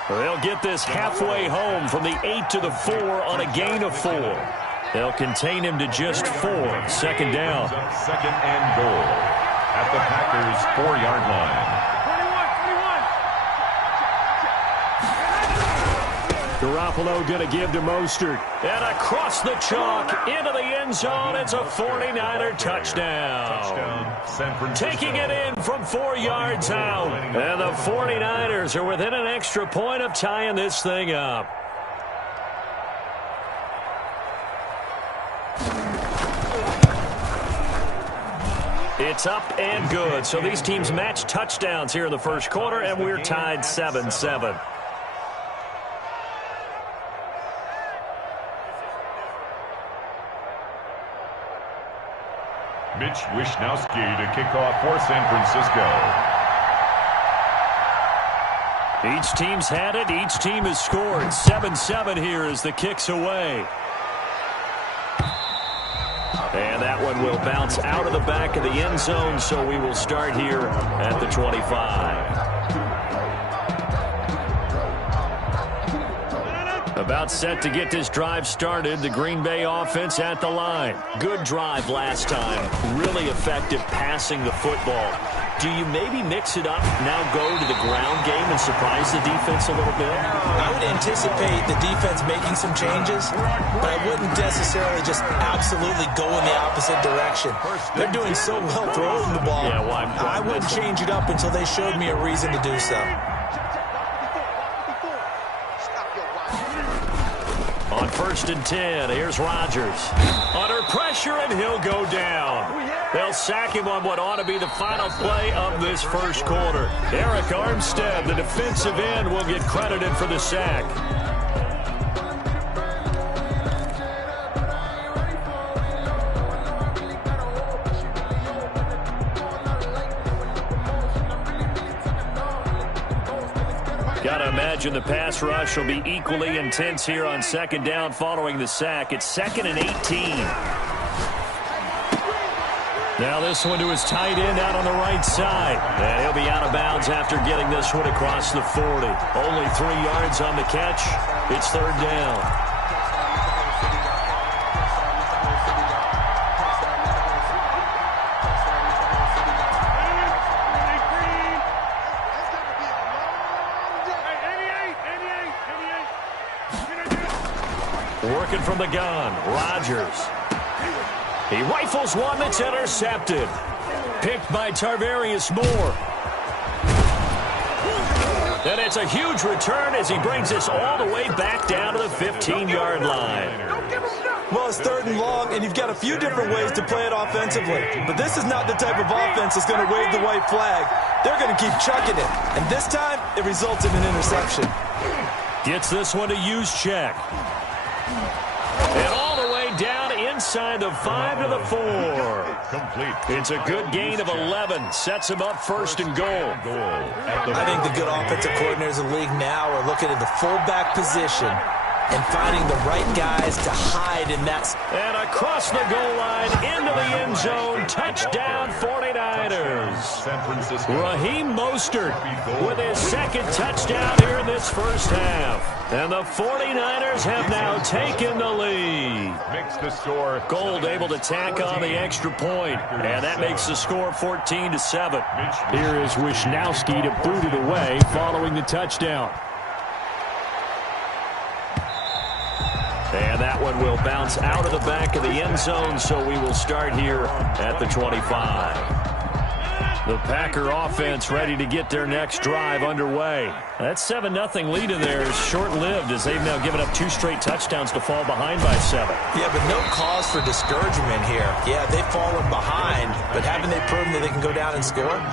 They'll get this halfway home from the 8 to the 4 on a gain of 4. They'll contain him to just 4. Second down. Second and goal at the Packers' 4-yard line. Garoppolo going to give to Mostert. And across the chalk into the end zone. It's a 49er touchdown. San Francisco. Taking it in from 4 yards out. And the 49ers are within an extra point of tying this thing up. It's up and good. So these teams match touchdowns here in the first quarter, and we're tied 7-7. Mitch Wishnowsky to kick off for San Francisco. Each team's had it. Each team has scored. 7-7 here as the kick's away. And that one will bounce out of the back of the end zone, so we will start here at the 25. About set to get this drive started. The Green Bay offense at the line. Good drive last time. Really effective passing the football. Do you maybe mix it up, now go to the ground game and surprise the defense a little bit? I would anticipate the defense making some changes, but I wouldn't necessarily just absolutely go in the opposite direction. They're doing so well throwing the ball. Yeah, I wouldn't change it up until they showed me a reason to do so. On 1st and 10, here's Rodgers. Under pressure, and he'll go down. They'll sack him on what ought to be the final play of this first quarter. Eric Armstead, the defensive end, will get credited for the sack. Gotta imagine the pass rush will be equally intense here on second down following the sack. It's 2nd and 18. Now this one to his tight end out on the right side. And he'll be out of bounds after getting this one across the 40. Only 3 yards on the catch. It's 3rd down. Working from the gun, Rodgers. He rifles one that's intercepted. Picked by Tarvarius Moore. And it's a huge return as he brings us all the way back down to the 15-yard line. Well, it's 3rd and long, and you've got a few different ways to play it offensively. But this is not the type of offense that's going to wave the white flag. They're going to keep chucking it. And this time, it results in an interception. Gets this one to Juszczyk. And all the way down inside the 5 to the 4. Complete. It's a good gain of 11. Sets him up 1st and goal. I think the good offensive coordinators in the league now are looking at the fullback position and finding the right guys to hide in that. And across the goal line into the end zone. Touchdown 49ers. San Francisco. Raheem Mostert with his 2nd touchdown here in this first half. And the 49ers have now taken the lead. Makes the score. Gold able to tack on the extra point. And that makes the score 14-7. Here is Wishnowsky to boot it away following the touchdown. And that one will bounce out of the back of the end zone, so we will start here at the 25. The Packer offense ready to get their next drive underway. That 7-0 lead in there is short-lived as they've now given up 2 straight touchdowns to fall behind by 7. Yeah, but no cause for discouragement here. Yeah, they've fallen behind, but haven't they proven that they can go down and score?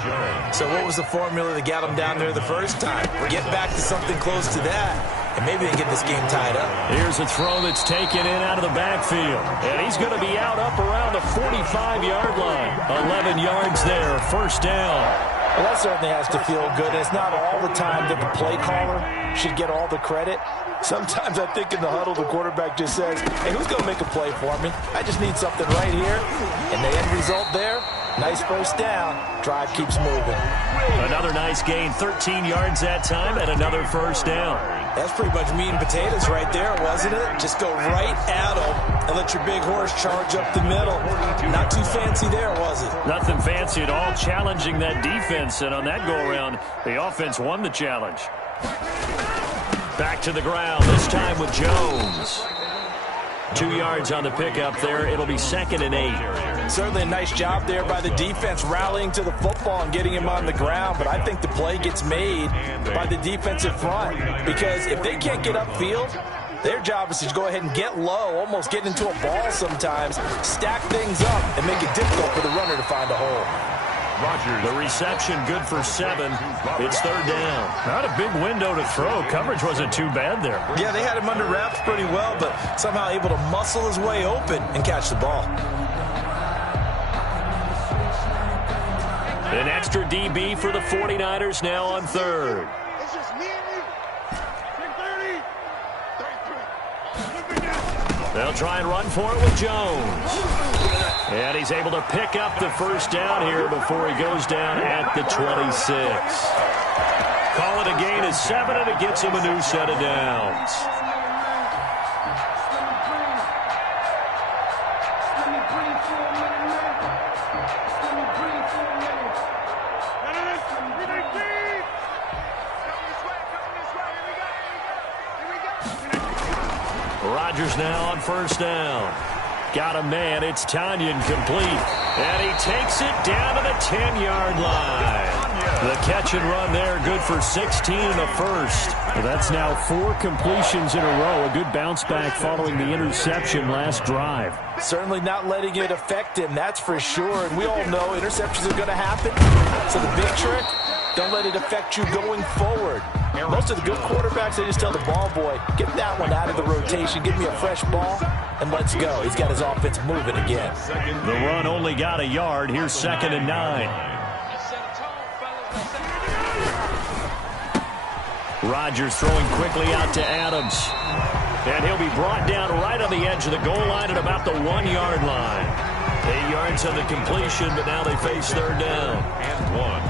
So what was the formula that got them down there the first time? Get back to something close to that, and maybe they can get this game tied up. Here's a throw that's taken in out of the backfield. And he's going to be out up around the 45-yard line. 11 yards there, first down. Well, that certainly has to feel good. It's not all the time that the play caller should get all the credit. Sometimes I think in the huddle, the quarterback just says, hey, who's going to make a play for me? I just need something right here. And the end result there, nice first down. Drive keeps moving. Another nice gain, 13 yards that time, and another first down. That's pretty much meat and potatoes right there, wasn't it? Just go right at them and let your big horse charge up the middle. Not too fancy there, was it? Nothing fancy at all, challenging that defense. And on that go-around, the offense won the challenge. Back to the ground, this time with Jones. 2 yards on the pickup there. It'll be 2nd and 8. Certainly a nice job there by the defense rallying to the football and getting him on the ground, but I think the play gets made by the defensive front because if they can't get upfield, their job is to go ahead and get low, almost get into a ball sometimes, stack things up, and make it difficult for the runner to find a hole. The reception good for 7. It's 3rd down. Not a big window to throw. Coverage wasn't too bad there. Yeah, they had him under wraps pretty well, but somehow able to muscle his way open and catch the ball. An extra DB for the 49ers now on 3rd. It's just me and you. 30. 33. They'll try and run for it with Jones. And he's able to pick up the first down here before he goes down at the 26. Call it a gain of 7, and it gets him a new set of downs. Rodgers now on first down. Got a man. It's Tanyan complete. And he takes it down to the 10-yard line. The catch and run there, good for 16 and a first. Well, that's now 4 completions in a row. A good bounce back following the interception last drive. Certainly not letting it affect him, that's for sure. And we all know interceptions are going to happen. So the big trick, don't let it affect you going forward. Most of the good quarterbacks, they just tell the ball boy, get that one out of the rotation, give me a fresh ball, and let's go. He's got his offense moving again. The run only got a yard. Here's 2nd and 9. Rodgers throwing quickly out to Adams. And he'll be brought down right on the edge of the goal line at about the 1-yard line. 8 yards on the completion, but now they face 3rd down. And 1.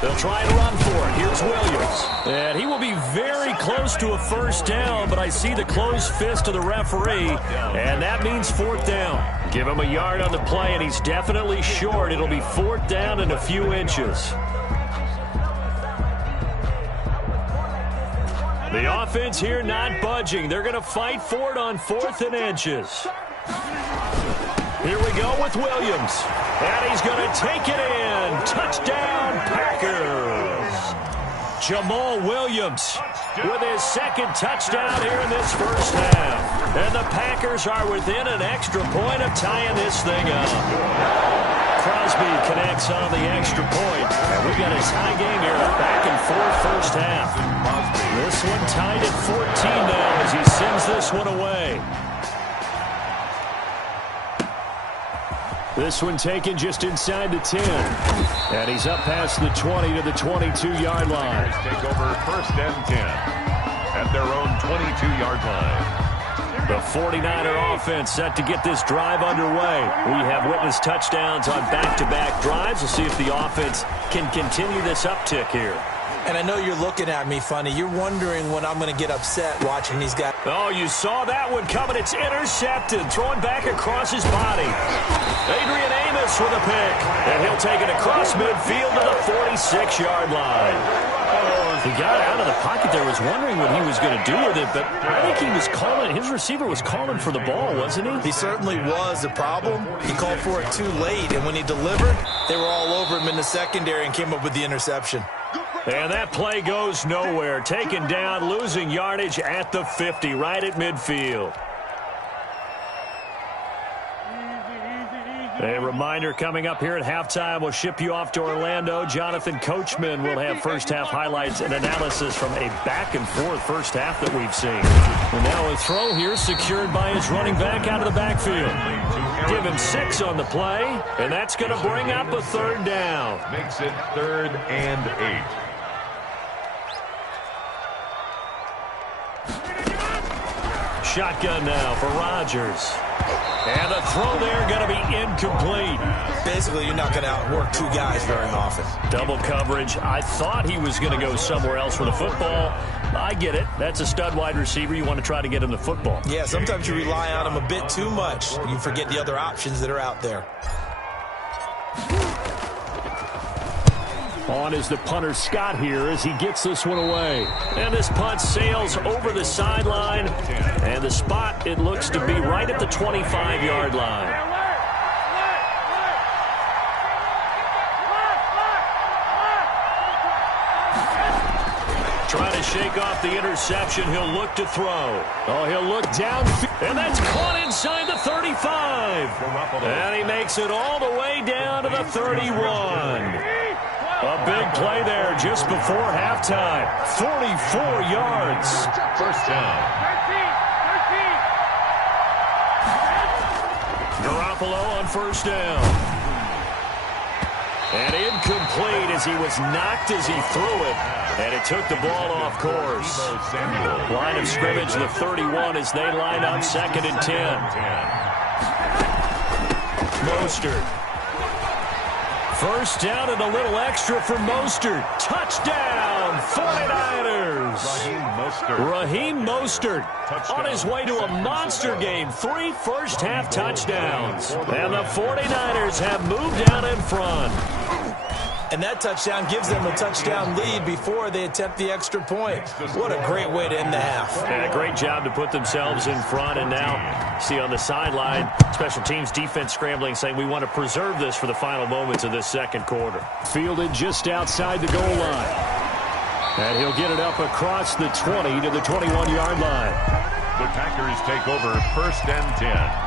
They'll try and run for it. Here's Williams. And he will be very close to a first down, but I see the closed fist of the referee, and that means 4th down. Give him a yard on the play, and he's definitely short. It'll be 4th down and a few inches. The offense here not budging. They're going to fight for it on 4th and inches. Here we go with Williams. And he's going to take it in. Touchdown, Packers. Jamal Williams with his 2nd touchdown here in this first half. And the Packers are within an extra point of tying this thing up. Crosby connects on the extra point. And we got a tie game here, back and forth first half. This one tied at 14 now as he sends this one away. This one taken just inside the 10. And he's up past the 20 to the 22-yard line. Take over 1st and 10 at their own 22-yard line. The 49er offense set to get this drive underway. We have witnessed touchdowns on back-to-back drives. We'll see if the offense can continue this uptick here. And I know you're looking at me funny. You're wondering when I'm going to get upset watching these guys. Oh, you saw that one coming. It's intercepted. Throwing back across his body. Adrian Amos with a pick. And he'll take it across midfield to the 46-yard line. Oh, He got out of the pocket there, was wondering what he was going to do with it, but I think he was calling, his receiver was calling for the ball, wasn't he? He certainly was. The problem, he called for it too late, and when he delivered, they were all over him in the secondary and came up with the interception. And that play goes nowhere. Taken down, losing yardage at the 50, right at midfield. A reminder coming up here at halftime, we'll ship you off to Orlando. Jonathan Coachman will have first-half highlights and analysis from a back-and-forth first half that we've seen. And now a throw here secured by his running back out of the backfield. Give him 6 on the play, and that's going to bring up a third down. Makes it 3rd and 8. Shotgun now for Rodgers. And the throw there going to be incomplete. Basically, you're not going to outwork 2 guys very often. Double coverage. I thought he was going to go somewhere else with the football. I get it. That's a stud wide receiver. You want to try to get him the football. Yeah, sometimes you rely on him a bit too much. You forget the other options that are out there. On is the punter Scott here as he gets this one away. And this punt sails over the sideline. And the spot, it looks to be right at the 25-yard line. Trying to shake off the interception. He'll look to throw. Oh, he'll look down. And that's caught inside the 35. And he makes it all the way down to the 31. A big play there just before halftime. 44 yards. First down. Garoppolo on first down. And incomplete as he was knocked as he threw it. And it took the ball off course. Line of scrimmage, the 31 as they line up 2nd and 10. Mostert. First down and a little extra for Mostert. Touchdown, 49ers. Raheem Mostert on his way to a monster game. 3 first-half touchdowns. And the 49ers have moved out in front. And that touchdown gives them a touchdown lead before they attempt the extra point. What a great way to end the half. And a great job to put themselves in front. And now, see on the sideline, special teams defense scrambling, saying we want to preserve this for the final moments of this second quarter. Fielded just outside the goal line. And he'll get it up across the 20 to the 21-yard line. The Packers take over 1st and 10.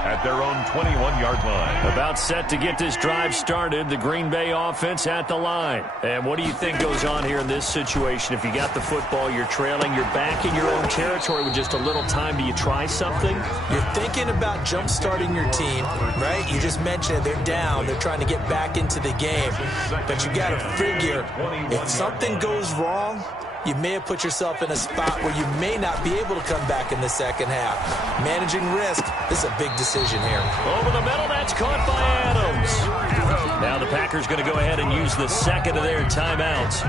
At their own 21-yard line. About set to get this drive started. The Green Bay offense at the line. And what do you think goes on here in this situation? If you got the football, you're trailing, you're back in your own territory with just a little time. Do you try something? You're thinking about jump-starting your team, right? You just mentioned it. They're down. They're trying to get back into the game. But you got to figure, if something goes wrong, you may have put yourself in a spot where you may not be able to come back in the second half. Managing risk, this is a big decision here. Over the middle, that's caught by Adams. Now the Packers going to go ahead and use the second of their timeouts.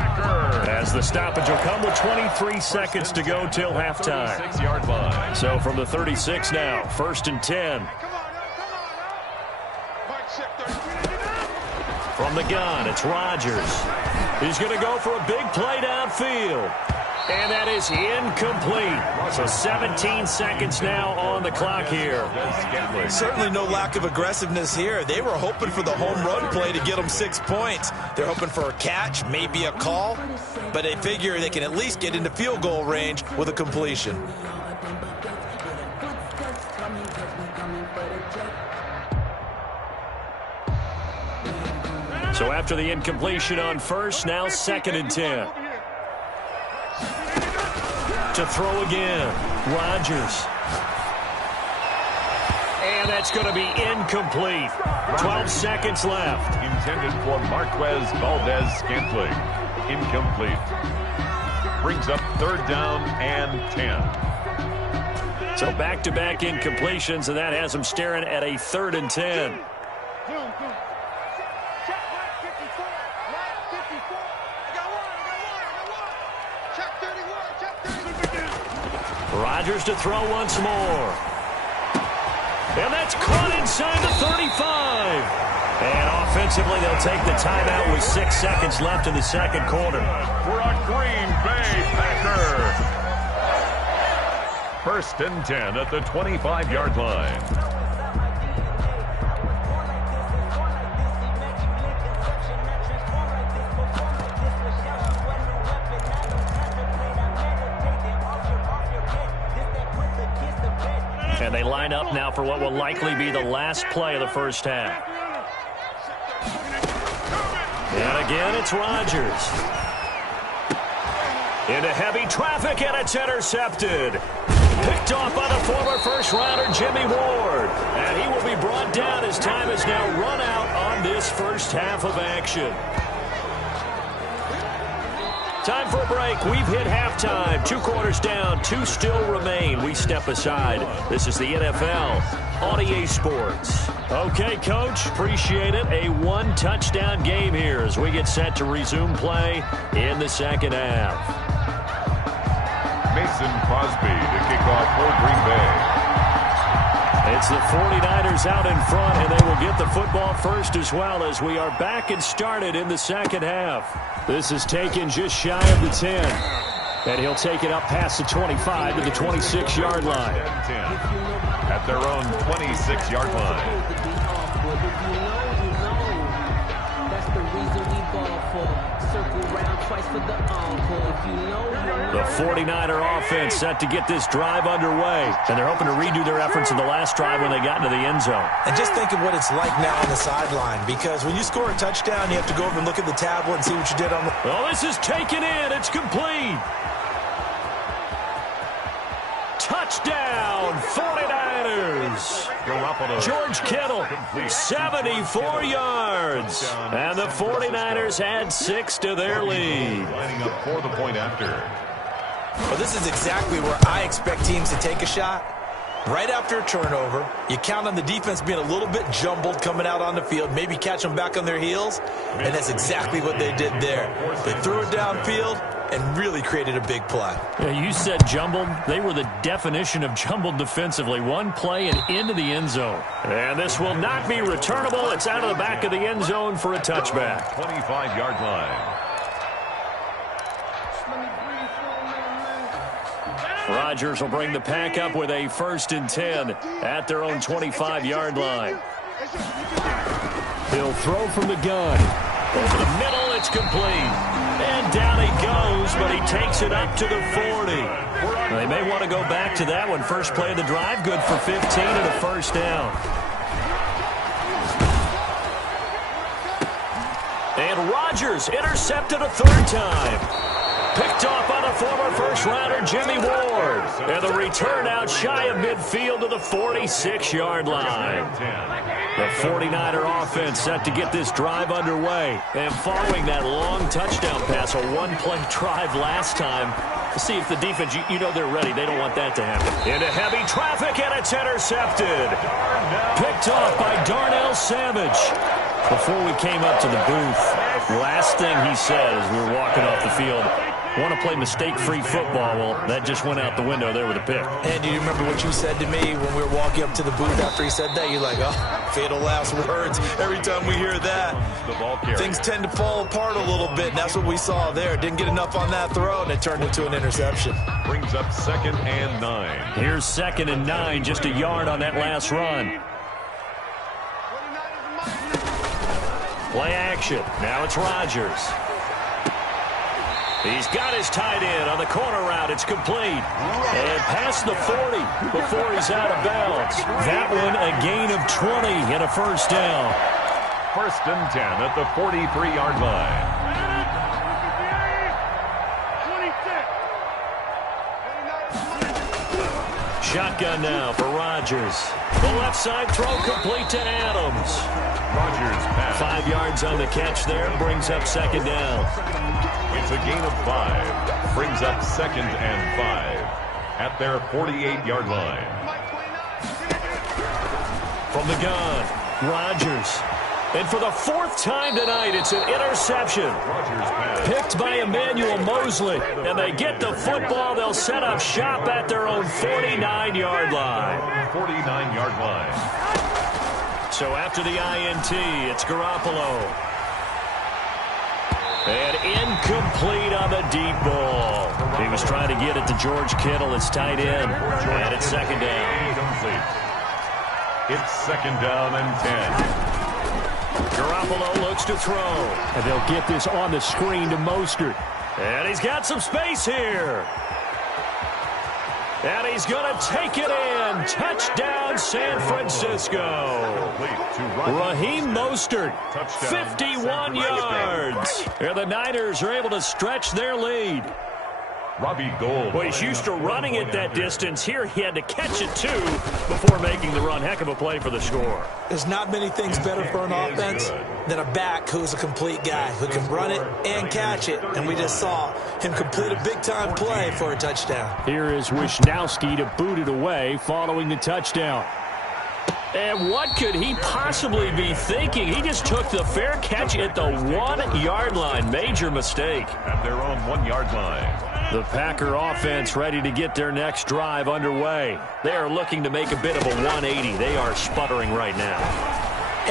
As the stoppage will come with 23 seconds to go till halftime. 6-yard line. So from the 36 now, 1st and 10. From the gun, it's Rodgers. He's going to go for a big play downfield. And that is incomplete. So 17 seconds now on the clock here. Certainly no lack of aggressiveness here. They were hoping for the home run play to get them 6 points. They're hoping for a catch, maybe a call. But they figure they can at least get into field goal range with a completion. So after the incompletion on first, now 2nd and 10. To throw again, Rodgers. And that's going to be incomplete. 12 seconds left. Intended for Marquez Valdez-Scantling. Incomplete. Brings up 3rd down and 10. So back-to-back incompletions, and that has them staring at a 3rd and 10. Rodgers to throw once more. And that's caught inside the 35. And offensively, they'll take the timeout with 6 seconds left in the second quarter. For a Green Bay Packer. 1st and 10 at the 25-yard line. And they line up now for what will likely be the last play of the first half. And again, it's Rodgers. Into heavy traffic, and it's intercepted. Picked off by the former first-rounder Jimmy Ward. And he will be brought down as time has now run out on this first half of action. Time for a break. We've hit halftime. 2 quarters down. 2 still remain. We step aside. This is the NFL on EA Sports. Okay, Coach. Appreciate it. A 1-touchdown game here as we get set to resume play in the second half. Mason Crosby to kick off for Green Bay. It's the 49ers out in front, and they will get the football first as well as we are back and started in the second half. This is taken just shy of the 10. And he'll take it up past the 25 to the 26-yard line. 10 at their own 26-yard line. The 49er offense set to get this drive underway. And they're hoping to redo their efforts in the last drive when they got into the end zone. And just think of what it's like now on the sideline, because when you score a touchdown, you have to go over and look at the tablet and see what you did on the... Well, this is taken in. It's complete. Touchdown, 49ers. George Kittle, 74 yards. And the 49ers add 6 to their lead. Lining up for the point after. Well, this is exactly where I expect teams to take a shot. Right after a turnover, you count on the defense being a little bit jumbled coming out on the field, maybe catch them back on their heels, and that's exactly what they did there. They threw it downfield and really created a big play. Yeah, you said jumbled. They were the definition of jumbled defensively. One play and into the end zone. And this will not be returnable. It's out of the back of the end zone for a touchback. 25-yard line. Rodgers will bring the pack up with a 1st and 10 at their own 25-yard line. He'll throw from the gun. Over the middle, it's complete. And down he goes, but he takes it up to the 40. They may want to go back to that one. First play of the drive, good for 15 and a first down. And Rodgers intercepted a 3rd time. Picked off by the former first-rounder Jimmy Ward. And the return out shy of midfield to the 46-yard line. The 49er offense set to get this drive underway. And following that long touchdown pass, a 1-play drive last time, see if the defense, you know they're ready. They don't want that to happen. Into heavy traffic, and it's intercepted. Picked off by Darnell Savage. Before we came up to the booth, last thing he said as we were walking off the field, want to play mistake-free football. Well, that just went out the window there with a pick. And do you remember what you said to me when we were walking up to the booth after he said that? You're like, oh, fatal last words. Every time we hear that, things tend to fall apart a little bit, and that's what we saw there. Didn't get enough on that throw, and it turned into an interception. Brings up 2nd and 9. Here's 2nd and 9, just a yard on that last run. Play action. Now it's Rodgers. He's got his tight end on the corner route. It's complete. And past the 40 before he's out of bounds. That one a gain of 20 and a first down. 1st and 10 at the 43-yard line. Shotgun now for Rodgers. The left side throw complete to Adams. Rodgers pass. 5 yards on the catch there. Brings up 2nd down. It's a gain of 5. Brings up 2nd and 5 at their 48-yard line. From the gun, Rodgers. And for the 4th time tonight, it's an interception. Picked by Emmanuel Mosley. And they get the football. They'll set up shop at their own 49-yard line. 49-yard line. So after the INT, it's Garoppolo. And incomplete on the deep ball. He was trying to get it to George Kittle, his tight end. And it's second down. Incomplete. It's second down and 10. Garoppolo looks to throw. And they'll get this on the screen to Mostert. And he's got some space here. And he's going to take it in. Touchdown, San Francisco. Raheem Mostert, 51 yards. And the Niners are able to stretch their lead. Robbie Gould. Well, he's used to running it that distance. Here he had to catch it, too, before making the run. Heck of a play for the score. There's not many things better for an offense than a back who's a complete guy, who can run it and catch it. And we just saw him complete a big-time play for a touchdown. Here is Wisnowski to boot it away following the touchdown. And what could he possibly be thinking? He just took the fair catch at the 1-yard line. Major mistake. At their own 1-yard line. The Packer offense ready to get their next drive underway. They are looking to make a bit of a 180. They are sputtering right now.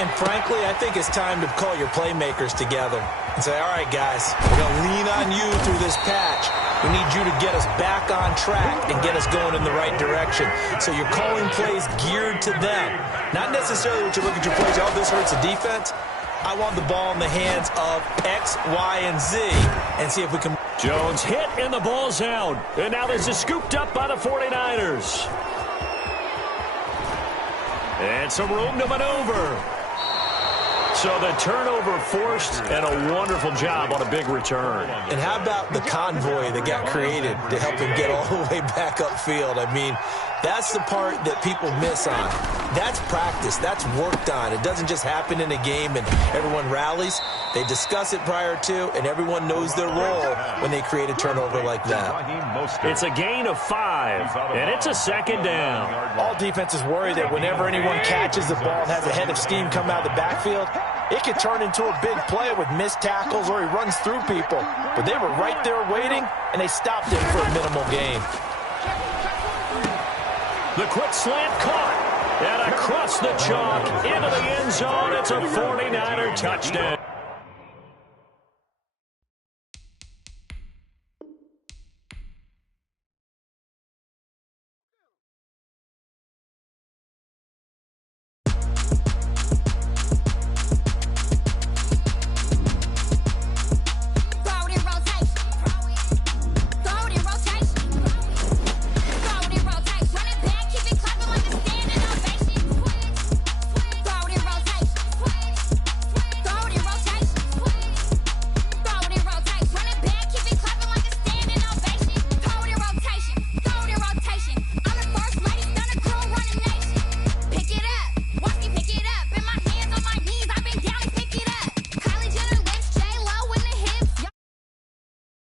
And frankly, I think it's time to call your playmakers together and say, all right, guys, we're going to lean on you through this patch. We need you to get us back on track and get us going in the right direction. So you're calling plays geared to them. Not necessarily what you look at your plays, oh, this hurts the defense. I want the ball in the hands of X, Y, and Z and see if we can. Jones hit and the ball's out. And now this is scooped up by the 49ers. And some room to maneuver. So the turnover forced and a wonderful job on a big return. And how about the convoy that got created to help him get all the way back upfield? I mean, that's the part that people miss on. That's practice. That's worked on. It doesn't just happen in a game and everyone rallies. They discuss it prior to, and everyone knows their role when they create a turnover like that. It's a gain of 5, and it's a second down. All defenses worry that whenever anyone catches the ball and has a head of steam come out of the backfield, it could turn into a big play with missed tackles or he runs through people. But they were right there waiting, and they stopped him for a minimal gain. The quick slant caught. And across the chalk into the end zone. It's a 49er touchdown.